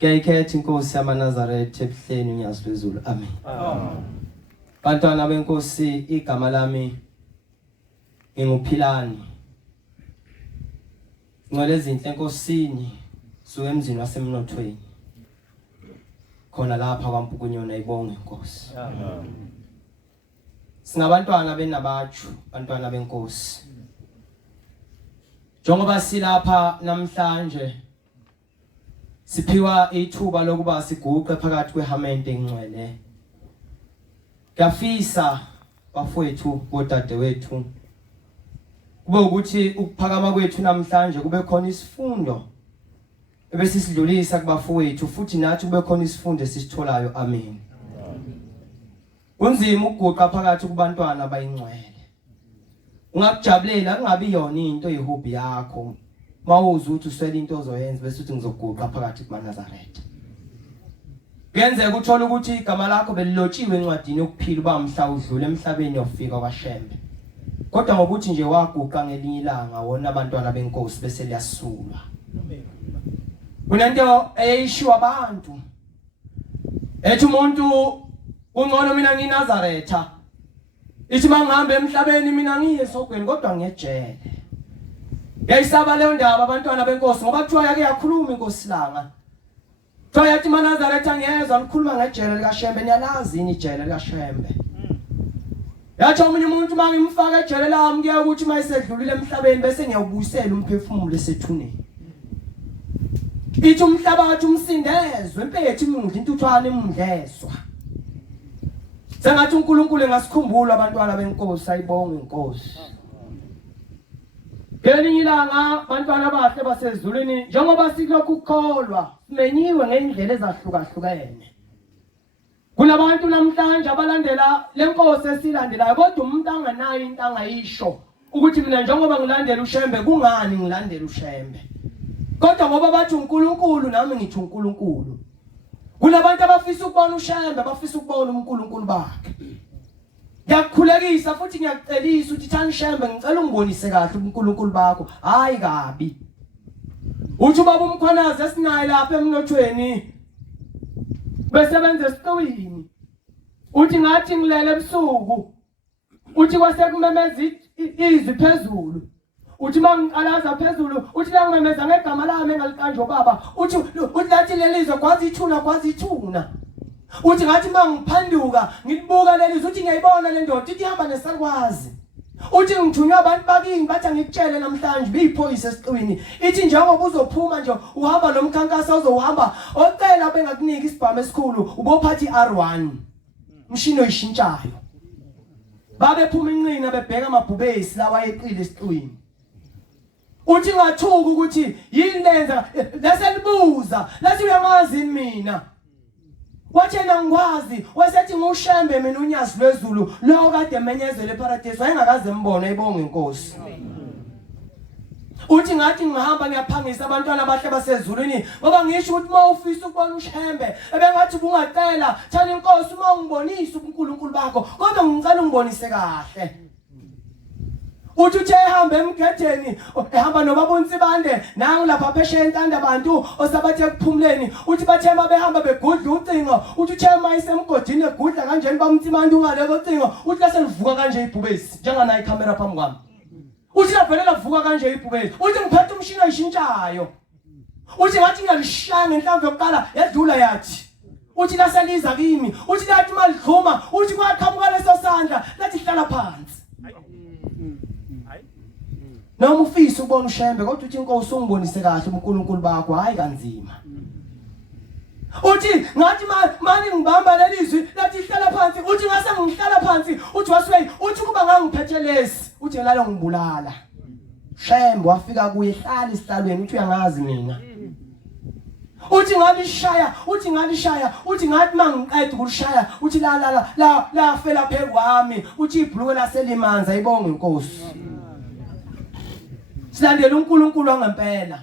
Kayikhetha inkosi yamaNazaretha ebuhleni unyazi lwezulu amen. Bantwana benkosi igama lami nginguphilani. Ngcwele izinhle enkosini suke emzini wasemnothweni. Khona lapha kwaMpukunyona ibonge inkosi. Singabantwana benabatshu, bantwana benkosi. Njengoba silapha namhlanje siphiwa ithuba lokuba siguqe phakathi kwehamente engcwele. Ngiyafisa bafowethu bodadewethu kube ukuthi ukuphakama kwethu namhlanje kube khona isifundo ebesisidlulisa kubafowethu futhi nathi kube khona isifundo esisitholayo amen. Kunzima ukuguqa phakathi kubantwana bayingcwele. Ungakujabulela kungabi yona into ehobby yakho. Mawuza ukuthi uswele into ozoyenza bese uthi ngizoguqa phakathi kumaNazaretha. Kuyenzeka uthola ukuthi igama lakho belilotshiwe encwadini yokuphila uba mhla udlule emhlabeni yofika kwaShembe. Kodwa ngokuthi nje waguqa ngelinye ilanga wona abantwana benkosi bese liyasulwa. Kunento eyishiwa abantu. Ethi umuntu ungcono mina nginazaretha. Ithi mangihamba emhlabeni mina ngiye esogweni kodwa ngiyejele. Yayisaba leyo ndaba abantwana benkosi ngoba kuthiwa yake yakhuluma inkosi langa. Kuthiwa yathi maNazaretha ngiyezwa nikhuluma ngejele likaShembe niyalazi ini ijele likaShembe. Yathi omunye umuntu mangimfaka ejele lami kuya ukuthi mayisedlulile emhlabeni bese ngiyawubuyisela umphefumulo esethuneni. Ithi umhlabathi umsindezwe impethu imungudla intuthwane imundlezwa. Sengathi uNkulunkulu engasikhumbula abantwana benkosi ayibonge inkosi. Ngelinye ilanga abantwana abahle basezulwini njengoba silokhu ukukholwa simenyiwe ngeindlela ezahlukahlukene. Kunabantu namhlanje abalandela lenkosi esilandelayo kodwa umuntu anganayo into angayisho ukuthi mina njengoba ngilandela uShembe kungani ngilandela uShembe. Kodwa ngoba bathi uNkulunkulu nami ngithi uNkulunkulu. Kunabantu abafisa ukubona uShembe bafisa ukubona uNkulunkulu bakhe. Ngiyakukhulekisa futhi ngiyakucelisa ukuthi thani Shembe ngicela ungibonise kahle uNkulunkulu bakho hayi kabi. Uthi baba umkhwanazi esinayo lapha emnothweni besebenza esiqwini. Uthi ngathi ngilele ebusuku. Uthi kwase kumemeza izwi phezulu. Uthi mangiqalaza phezulu uthi la ngimemeza ngegama lami engalikanjwa baba. Uthi lathi lelizwe kwazi ithuna. Uthi ngathi mangiphanduka ngilibuka lelizwe uthi ngiyayibona le ndoda ithi ihamba nesakwazi. Uthi ngithunywa abantu bakini bathi ngikutshele namhlanje biyiphoyisa esiqwini. Ithi njengoba uzophuma nje uhamba nomkhankaso ozohamba ocela bengakunika isibhamu esikhulu ubophathi R1. Mshini oyishintshayo. Babephuma inqina bebheka amabhubesi lawa eqile esiqwini. Uthi ngathuka ukuthi yini lenza leselibuza lathi uyamazi mina. Wathena ngikwazi wasethi nguShembe mina unyazi lwezulu lo kade emenyezele eparadise wayengakaze mbona ibonge inkosi. Uthi ngathi ngihamba ngiyaphangisa abantwana abahle basezulwini ngoba ngisho ukuthi mawufisa ukubona uShembe ebengathi bungacela thana inkosi uma ungibonisa uNkulunkulu bakho kodwa ngicela ungibonise kahle. Uthi uthe ehamba emgedeni ehamba nobaba uNsibande nangu lapha phesheya entanda abantu osabathe kuphumleni uthi bathe mabehamba begudla ucingo uthi uthe mayisemgodini egudla kanjeni bamtsimanda ungale kocingo uthi laselivuka kanje ibhubesi njenganayo iCamera phambi kwami. Uthi laphelela vuka kanje ibhubesi uthi ngiphethe umshini oyishintshayo. Uthi ngathi ngiyalishaya ngenhlamvu yokuqala yadlula yathi. Uthi laseliza kimi uthi lathi malidluma uthi kwaqhamuka leso sandla lathi hlala phansi. Noma ufisa ukubona uShembe kodwa uthi inkosi ungibonise kahle uNkulunkulu bakho hayi kanzima. Uthi ngathi manje ngibamba lelizwi lathi hlala phansi uthi ngase ngihlala phansi uthi waswey uthi kuba ngangiphethe lesi uthi ngelalo ngibulala. Shembe wafika kuye hlala isihlalweni uthi uyangazi mina. Uthi ngalishaya uthi ngathi mangiqeda ukulishaya uthi la fela phezu kwami uthi ibhluke laselimanza ibonge inkosi. Silandela uNkulunkulu angempela.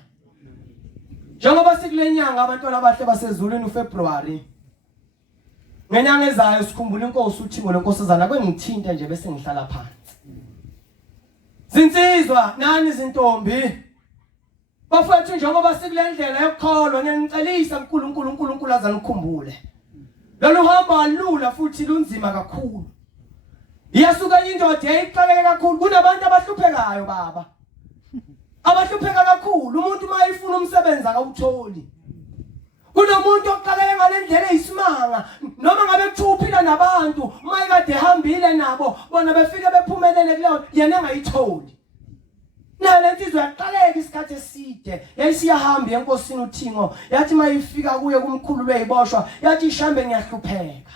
Njengoba sikulenyanga abantwana abahle basezulwini uFebruary. Ngenyanga ezayo sikhumbula inkosi uThimo lenkosazana kwengithinte nje bese ngihlala phansi. Zinsizwa nani izintombi. Bafethu njengoba sikulendlela yokukholwa ngiyanicela uNkulunkulu azanukhumbule. Lolu hamba alula futhi lunzima kakhulu. Iyasuka indoda eyixakeke kakhulu kunabantu abahluphekayo baba. Abahlupheka kakhulu umuntu mayifuna umsebenzi akawutholi. Kunomuntu oqaleke ngalendlela eyisimanga noma ngabe kuthiwa uphila nabantu mayikade ehambile nabo bona befike bephumelele kuleyo yena engayitholi. Nalensizwe yaqaleka isikhathi eside yayisiyahamba enkosini uThingo yathi mayifika kuye kumkhulu lweyiboshwa yathi Shambe ngiyahlupheka.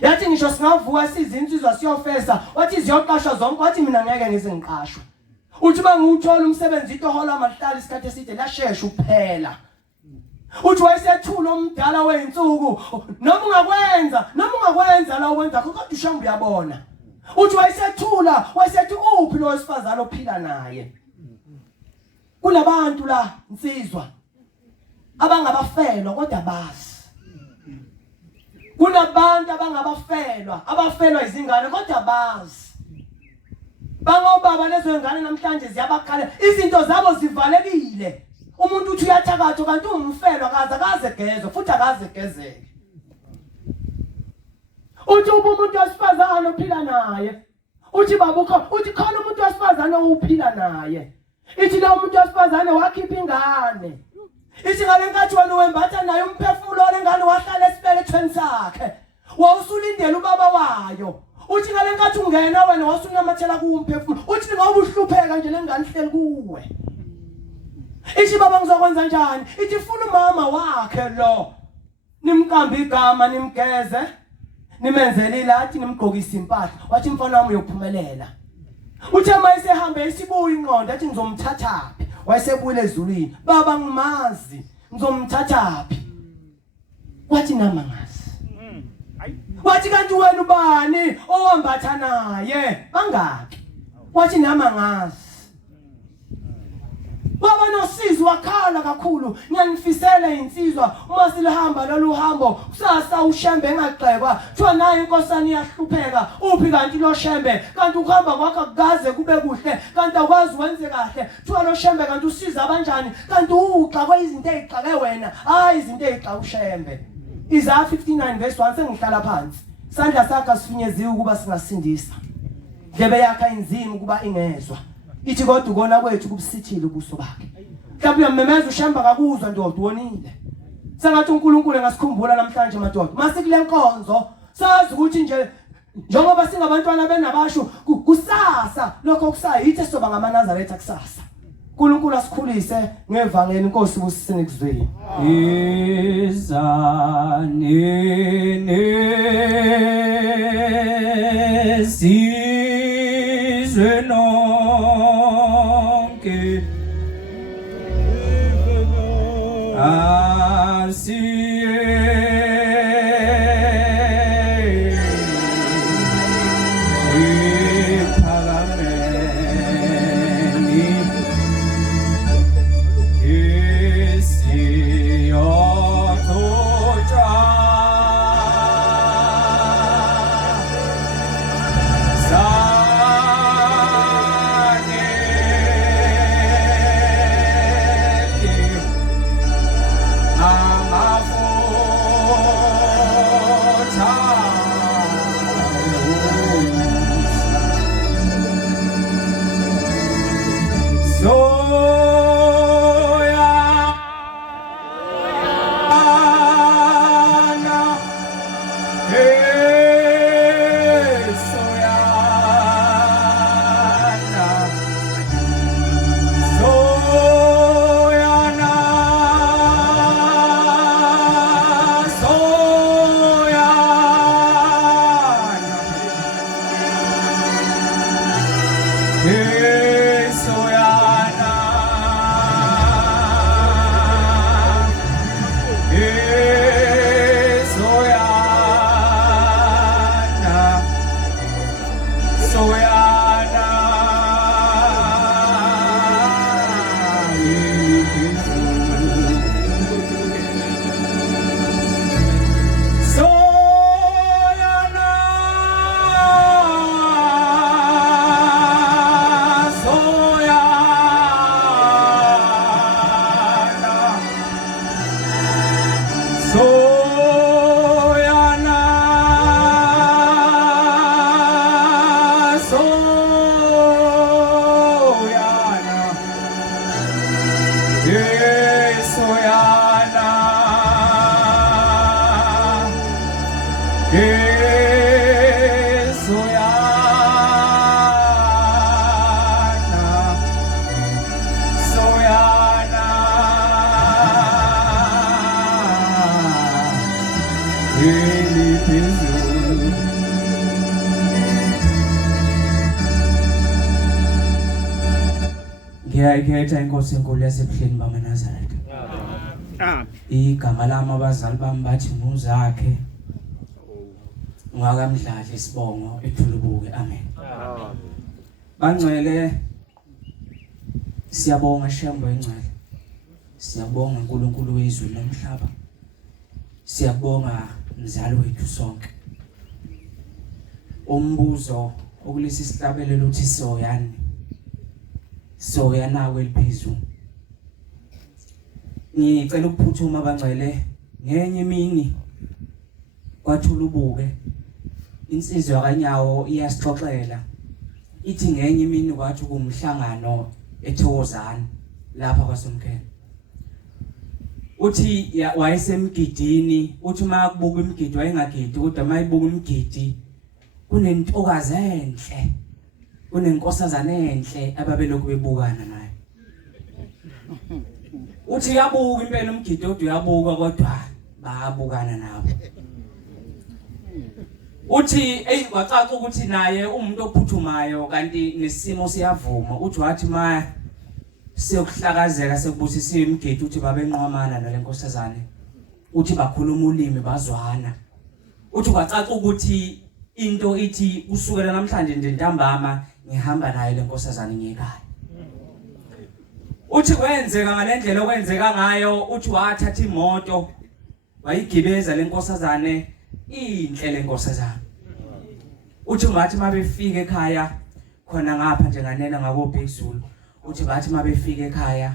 Yathi ngisho singavuka sizinsizwa siyofesa wathi ziyoqashwa zonke wathi mina ngeke ngize ngiqashwe. Uthi banguthola umsebenzi itohola amahlala isikhathi eside lashesha ukuphela. Uthi wayesethula omdala weinsuku noma ungakwenza la wenza kodwa uShambe uyabona. Uthi wayesethula wayesethi uphi lo wesifazana ophila naye. Kunabantu la insizwa abangabafelwa kodwa bazi. Kunabantu abafelwa izingane kodwa bazi. Bangobaba lezo ngane namhlanje ziyabakhala izinto zabo zivalekile. Umuntu uthi uyathakatha kanti umfelwa akaze gezwe futhi akaze gezeke. Uthi umuntu wesifazana ophila naye. Uthi babukho uthi khona umuntu wesifazana ophila naye. Ithi la umuntu wesifazana wakhipha ingane. Ithi ngale nkathi wena wembatha naye umphefumulo lengane wahlala esibelethweni sakhe. Wawusulindela ubaba wayo. uthi ngale nkathi ungena wena wasunamathela kuumphefumulo uthi ngoba uhlupheka nje lengane ihleli kuwe ithi baba ngizokwenza njani ithi funa umama wakhe lo nimqamba igama nimgeze nimenzele ilathi nimgqokisa impahla wathi mfana wami uyophumelela uthe mayisehambe isibuya ingqondo athi ngizomthathaphi wayesebuyile ezulwini baba ngimazi ngizomthathaphi wathi nama ngazi wathi kanti wena ubani owambatha naye bangaki wathi nama ngazi baba nosizi wakhala kakhulu ngiyanifisela insizwa uma silihamba lolu hambo kusasa ushembe engagxekwa kuthiwa naye inkosana iyahlupheka uphi kanti lo shembe kanti ukuhamba kwakho akukaze kube kuhle kanti awukwazi wenze kahle kuthiwa lo shembe kanti usiza kanjani kanti uxakwe izinto ezixake wena hayi izinto ezixaka ushembe Isaiah 59 verse 1 sengihlala phansi sandla sakhe asifinyeziwe ukuba singasindisa ndebe yakhe inzima ukuba ingezwa ithi kodwa ukona kwethu kubusithile ubuso bakhe mhlawumbe uyamemeza ushamba kakuzwa ndoda wonile sengathi uNkulunkulu engasikhumbula namhlanje madoda masikule nkonzo sazi ukuthi nje njengoba singabantwana benabasho kusasa lokho kusayithi soba ngamaNazaretha kusasa uNkulunkulu asikhulise ngevangeli inkosi ubusisene kuzweni izanene sizwe nonke ngiyayikhetha inkosi enkulu yasebuhleni bamaNazaretha igama lami abazali bami bathi nguzakhe ungakamdlali isibongo ethulubuke amen bangcwele siyabonga shembo engcwele siyabonga uNkulunkulu wezulu nomhlaba siyabonga mzali wethu sonke umbuzo okulesi sihlabelelo uthi soyana kweliphezulu ngicela ukuphuthuma bangcwele ngenye imini kwathulubuke insizwa kaNyawo iyasixoxela ithi ngenye imini kwathi kumhlangano eThokozana lapha kwaSomkhene uthi wayesemgidini uthi uma kubuka imgidi wayengagidi kodwa mayibuka imgidi kunentokazi enhle kunenkosazana enhle ababelokhu bebukana naye uthi yabuka impela umgido uyabuka kodwa bayabukana nabo uthi wacaca ukuthi naye umuntu ophuthumayo kanti nesimo siyavuma uthi wathi maya siyokuhlakazeka sekubusisiwe imigidi uthi babenqwamana nalenkosazane uthi bakhuluma ulimi bazwana uthi wacaca ukuthi into ithi usukela namhlanje nje ntambama ngihamba naye lenkosazane ngekhaya uthi kwenzeka ngalendlela okwenzeka ngayo uthi wathatha imoto wayigibeza lenkosazane inhle lenkosazane uthi ngathi mabefika ekhaya khona ngapha nje nganena ngakobhekuzulu uthi bathi mabefika ekhaya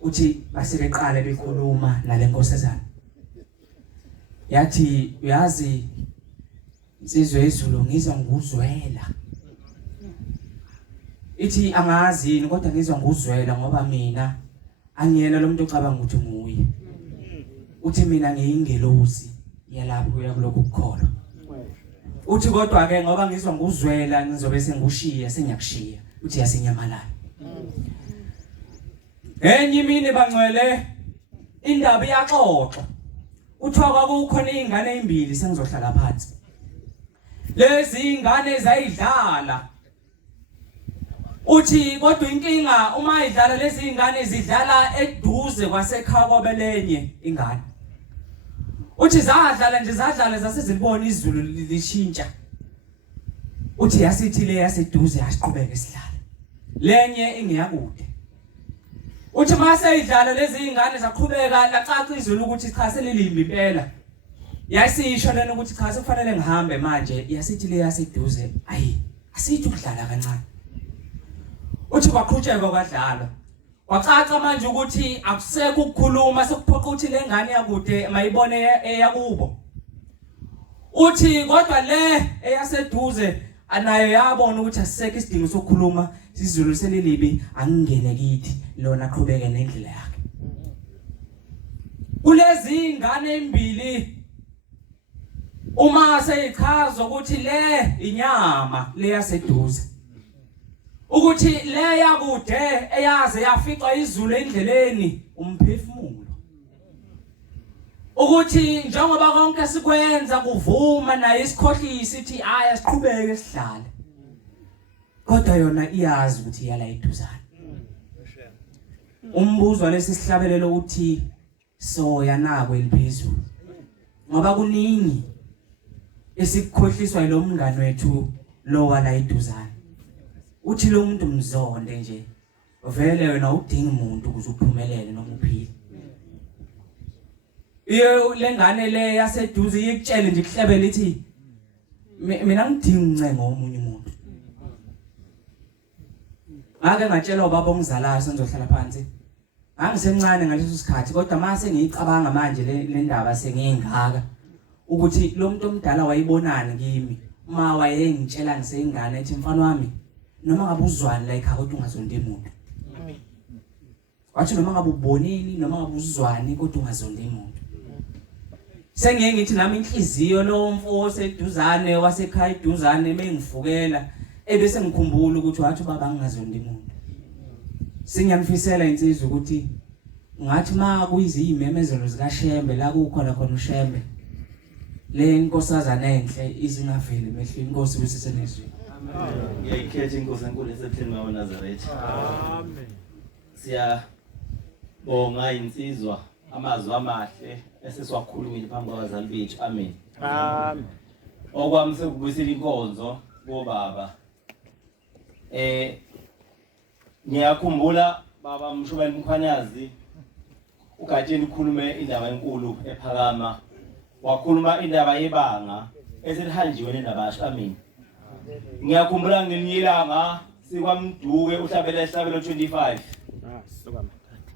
uthi basebeqala bekhuluma nalenkosazane yathi uyazi insizwe yezulu ngizwa nguzwela ithi angazi yini kodwa ngizwa nguzwela ngoba mina angiyena lo muntu ocabanga ukuthi nguye uthi mina ngiyingelosi yalapho uyakulokho ukukholwa uthi kodwa ke ngoba ngizwa nguzwela ngizobe sengushiya sengiyakushiya uthi yasenyamalala enye imini bangcwele indaba iyaxoxa uthiwa kwakukhona izingane ezimbili sengizohlala phansi lezi izingane zayidlala uthi kodwa inkinga uma idlala lezi izingane zidlala eduze kwasekhaya kwabelenye ingane uthi zadlala nje zadlala zasezibona izulu lishintsha uthi yasithi le yaseduze yasiqhubeka isidlala lenye ingeyakude uthi mase idlala lezi izingane zaqhubeka lacaca izulu ukuthi cha selilimbi impela yasisho lena ukuthi cha sekufanele ngihambe manje yasithi le yaseduze ayi asithi ukudlala kancane uthi kwaqhutsheka kwadlala wacaca manje ukuthi akusekho ukukhuluma sekuphoqa ukuthi lengane yakude mayibone eyakubo uthi kodwa le eyaseduze anayo yabona ukuthi asisekho isidingo sokukhuluma sizulu selilibi angingene kithi lona aqhubeke nendlela yakhe kulezi ingane ezimbili uma seyichaza ukuthi le inyama le yaseduze ukuthi le yakude eyaze yafica izulu endleleni umphefumulo ukuthi njengoba konke sikwenza kuvuma naye isikhohlisi ithi aya siqhubeke sihlale kodwa yona iyazi ukuthi iyala iduzana umbuzo lesisihlabelelo uthi soya nako eliphezulu ngoba kuningi esikhohliswa yilo mngane wethu lo wala iduzana uthi lo muntu mzonde nje vele wena udinga umuntu ukuze uphumelele noma uphile lengane le yaseduze ikutshele nje kuhlebela ithi mina ngidinga uncengo womunye umuntu ngake ngatshela ubaba ongizalayo sengizohlala phansi angisemncane ngaleso sikhathi kodwa mase ngiyicabanga manje le ndaba sengiyengaka ukuthi lo muntu omdala wayibonani kimi uma wayengitshela ngiseyingane ethi mfana wami noma ngabe uzwani la ekhaya kodwa ungazondi umuntu wathi noma ngabe uboneni noma ngabe uzwani kodwa ungazondi umuntu sengiye ngithi nami inhliziyo lo mfo seduzane wasekhaya iduzane mengivukela ebese ngikhumbula ukuthi wathi baba ngingazondi umuntu singiyamfisela insizwe ukuthi ngathi ma kuyizimemezelo zikaShembe la kukhona khona uShembe le nkosazana enhle izingaveli emehlweni Nkosi kusiseneswe amen ngiyayikhetha inkosi enkulu esepheni ngawo Nazareth amen siyabonga insizwa amazwi amahle esesiwakhulumile phambi kwabazali bethu amen amen okwami sekubuyisela inkonzo kubaba ngiyakhumbula baba Mshobeli Mkhwanyazi ugatsheni ukhulume indaba enkulu ephakama wakhuluma indaba yebanga eselihanjiwe nendaba amen ngiyakhumbula ngenyilanga sikwamduke uhlabela isihlabelo 25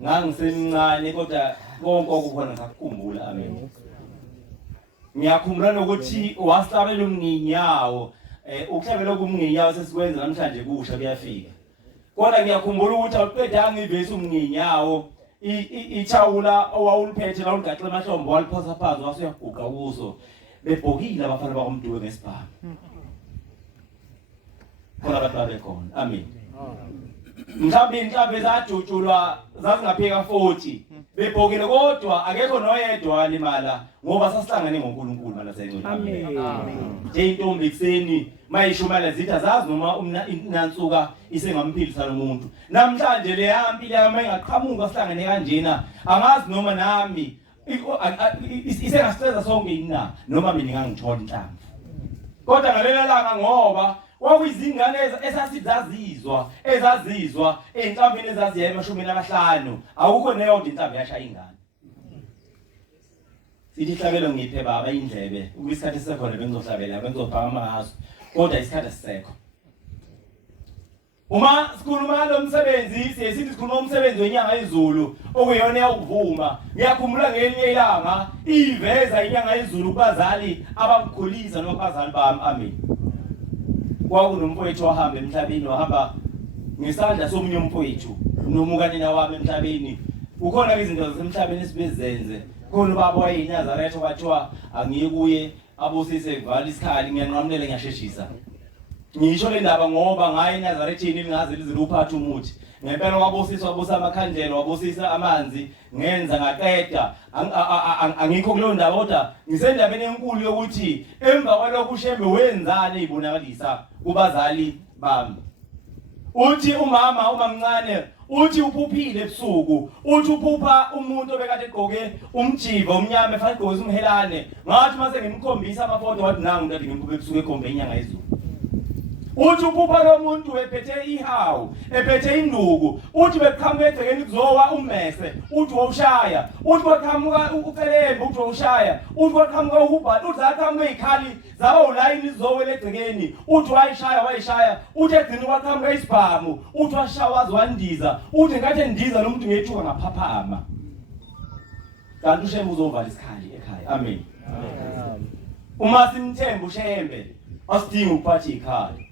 ngangisemncane kodwa konke okukhona ngakukhumbula amen ngiyakhumbula nokuthi wasihlabela umnginyawo ukuhlabela kumnginyawo sesikwenza namhlanje kusha kuyafika kodwa ngiyakhumbula ukuthi awuqedanga ivesi umnginyawo ichawula owawuliphethe la uligaxe emahlombe waliphosa phansi wasuyaguqa kuso bebhokile abafana bakomduke ngesibhamu khona abantu babekhona amen mhlawumbe inhlambe zadutshulwa zazingaphika 40 bebhokile kodwa akekho noyedwa walimala ngoba sasihlangene ngoNkulunkulu mala sayingcwele amen nje intombi kuseni mayishumela zithi azazi noma inansuka isengamphilisa lomuntu namhlanje le yampilo yami engaqhamuka sihlangene kanjena angazi noma nami isengasiceza sonke yina noma mina ngangithola inhlamvu kodwa ngalela langa ngoba kwakuyizingane ezazizwa enhlambini ezaziya emashumi amahlanu akukho neyodwa inhlamvu yashaya ingane sithi hlabelo ngiphe baba indlebe ukuyisikhathi sekhona bengizohlabela bengizophakama ngaso kodwa isikhathi asisekho uma sikhuluma lo msebenzi sithi sikhuluma umsebenzi wenyanga yezulu okuyona yakuvuma ngiyakhumbula ngelinye ilanga iveza inyanga yezulu kubazali abakukhulisa nobazali bami amen kwakunomfowethu wahamba emhlabeni wahamba ngesandla somunye umfowethu nomukanina wami emhlabeni kukhona izinto zasemhlabeni esibezenze khona baba wayeyiNazaretha kwathiwa angiyekuye abusise vala isikhali ngiyanqamulela ngiyasheshisa ngisho le ndaba ngoba ngaye eNazarethini lingaze liziluphatha umuthi ngempela wabusisa wabusa amakhandlela wabusisa amanzi ngenza ngaqeda angikho kuleyo ndaba kodwa ngisendabeni enkulu yokuthi emva kwalokho uShembe wenzani ibonakalisa kubazali bami uthi umama umamncane uthi uphuphile ebusuku uthi uphupha umuntu obekade egqoke umjiva omnyama efana egqoke umhelane ngathi mase ngimkhombisa amafoto wathi nangu ntate ngimphuphe ebusuku ekhombe inyanga yezulu uthi uphupha lo muntu ephethe ihawu ephethe induku uthi beqhamuka egcekeni kuzowa ummese uthi wawushaya uthi beqhamuka ucelembe uthi wawushaya uthi beqhamuka uhubha uthi aqhamuka izikhali zaba ulayini izowe legcekeni uthi wayishaya uthi egcini kwaqhamuka isibhamu uthi washawazi wandiza uthi ngathi ndiza nomuntu ngethuka ngaphaphama kanti uShembe uzovala isikhali ekhaya amen uma simthemba uShembe asidingi ukuphatha ikhali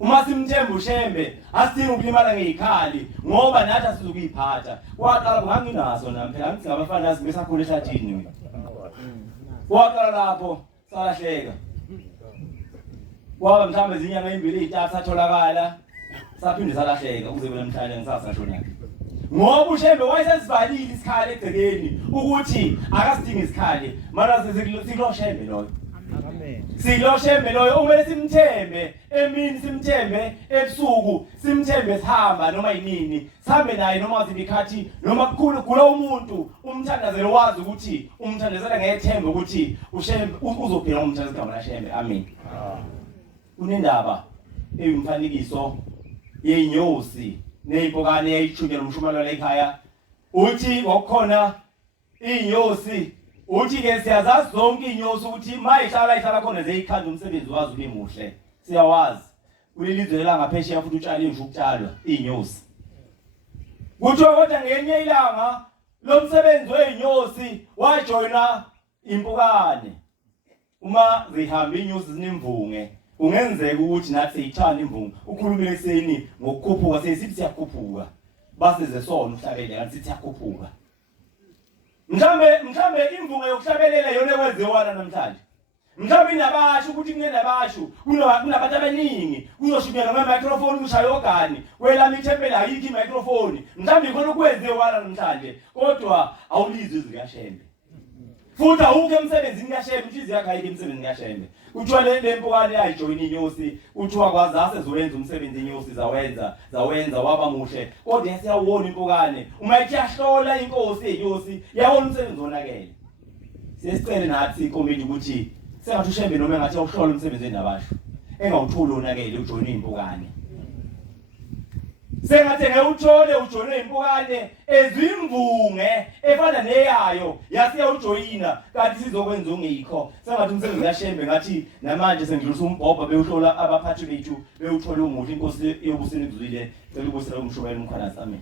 uma simthemba uShembe asidingi ukulimala ngezikhali ngoba nathi asizukuyiphatha kwaqala nganginaso nami phela ngithi ngabafana sibesakhula ehlathini kwaqala lapho salahleka kwaba mhlawumbe izinyanga ezimbili ezintathu satholakala saphinde salahleka ukuze namhlanje ngisasashona ngoba uShembe wayesesivalile isikhali egcekeni ukuthi akasidingi isikhali mara siklo Shembe loyo Silo Shembe loyo umele simthembe emini simthembe ebusuku simthembe sihamba noma yinini sihambe naye noma zibikhathi noma kukhulu kulo umuntu umthandazelo wazi ukuthi umthandazela ngethemba ukuthi uShembe uzophila umthandazelo igama laShembe amen kunendaba eyimfanikiso yeinyosi nezimpokane eyichukela umshumayelo ekhaya uthi wakhona inyosi uthi ke siyazazi zonke inyosi ukuthi mayihlala khona zeyikhanda umsebenzi wazi ube muhle siyawazi kulelizwe langaphesheya futhi utshale nje ukutshalwa inyosi kuthiwa kodwa ngenye ilanga lo msebenzi weinyosi wajoyina impukane uma zihamba inyosi zinemvunge ungenzeka ukuthi nathi siyithanda imvunge ukhulumile ekseni ngokukhuphuka sesithi siyakhuphuka base zesona uhlabele kanti sithi siyakhuphuka mhlambe imvunga yokuhlabelela yona ekwenziwana namhlanje mhlambe inabasho ukuthi kunenabasho kunabantu abaningi kuzoshunyelwa ngemicrophone kushaya ogani kwelami ithempeli ayikho imicrophone mhlambe ikhona ukwenziwana namhlanje kodwa awulizwe zikaShembe futhi awukho emsebenzini kaShembe inhliziyo yakhe ayikho emsebenzini kaShembe kuthiwa le mpukane yayijoyina inyosi kuthiwa kwazase zowenza umsebenzi inyosi zawenza waba muhle kodwa yasiyawona impukane uma ithi yahlola inkosi eyinyosi yawona umsebenzi onakele siyesicela nathi ikomiti ukuthi sengathi uShembe noma engathi awuhlola umsebenzi endabasho engawuthuli onakele ujoyina impukane sengathi ngewuthole ujoyina impukane ezimvunge efana neyayo yasiya ujoyina kanti sizokwenza ungekho sengathi umsebenzi kaShembe ngathi namanje sengidlulisa umbhobha bewuhlola abaphathi bethu bewuthola umuhle inkosi yobusini kuzwile cela ubusela umshumayelo umkhalazi amen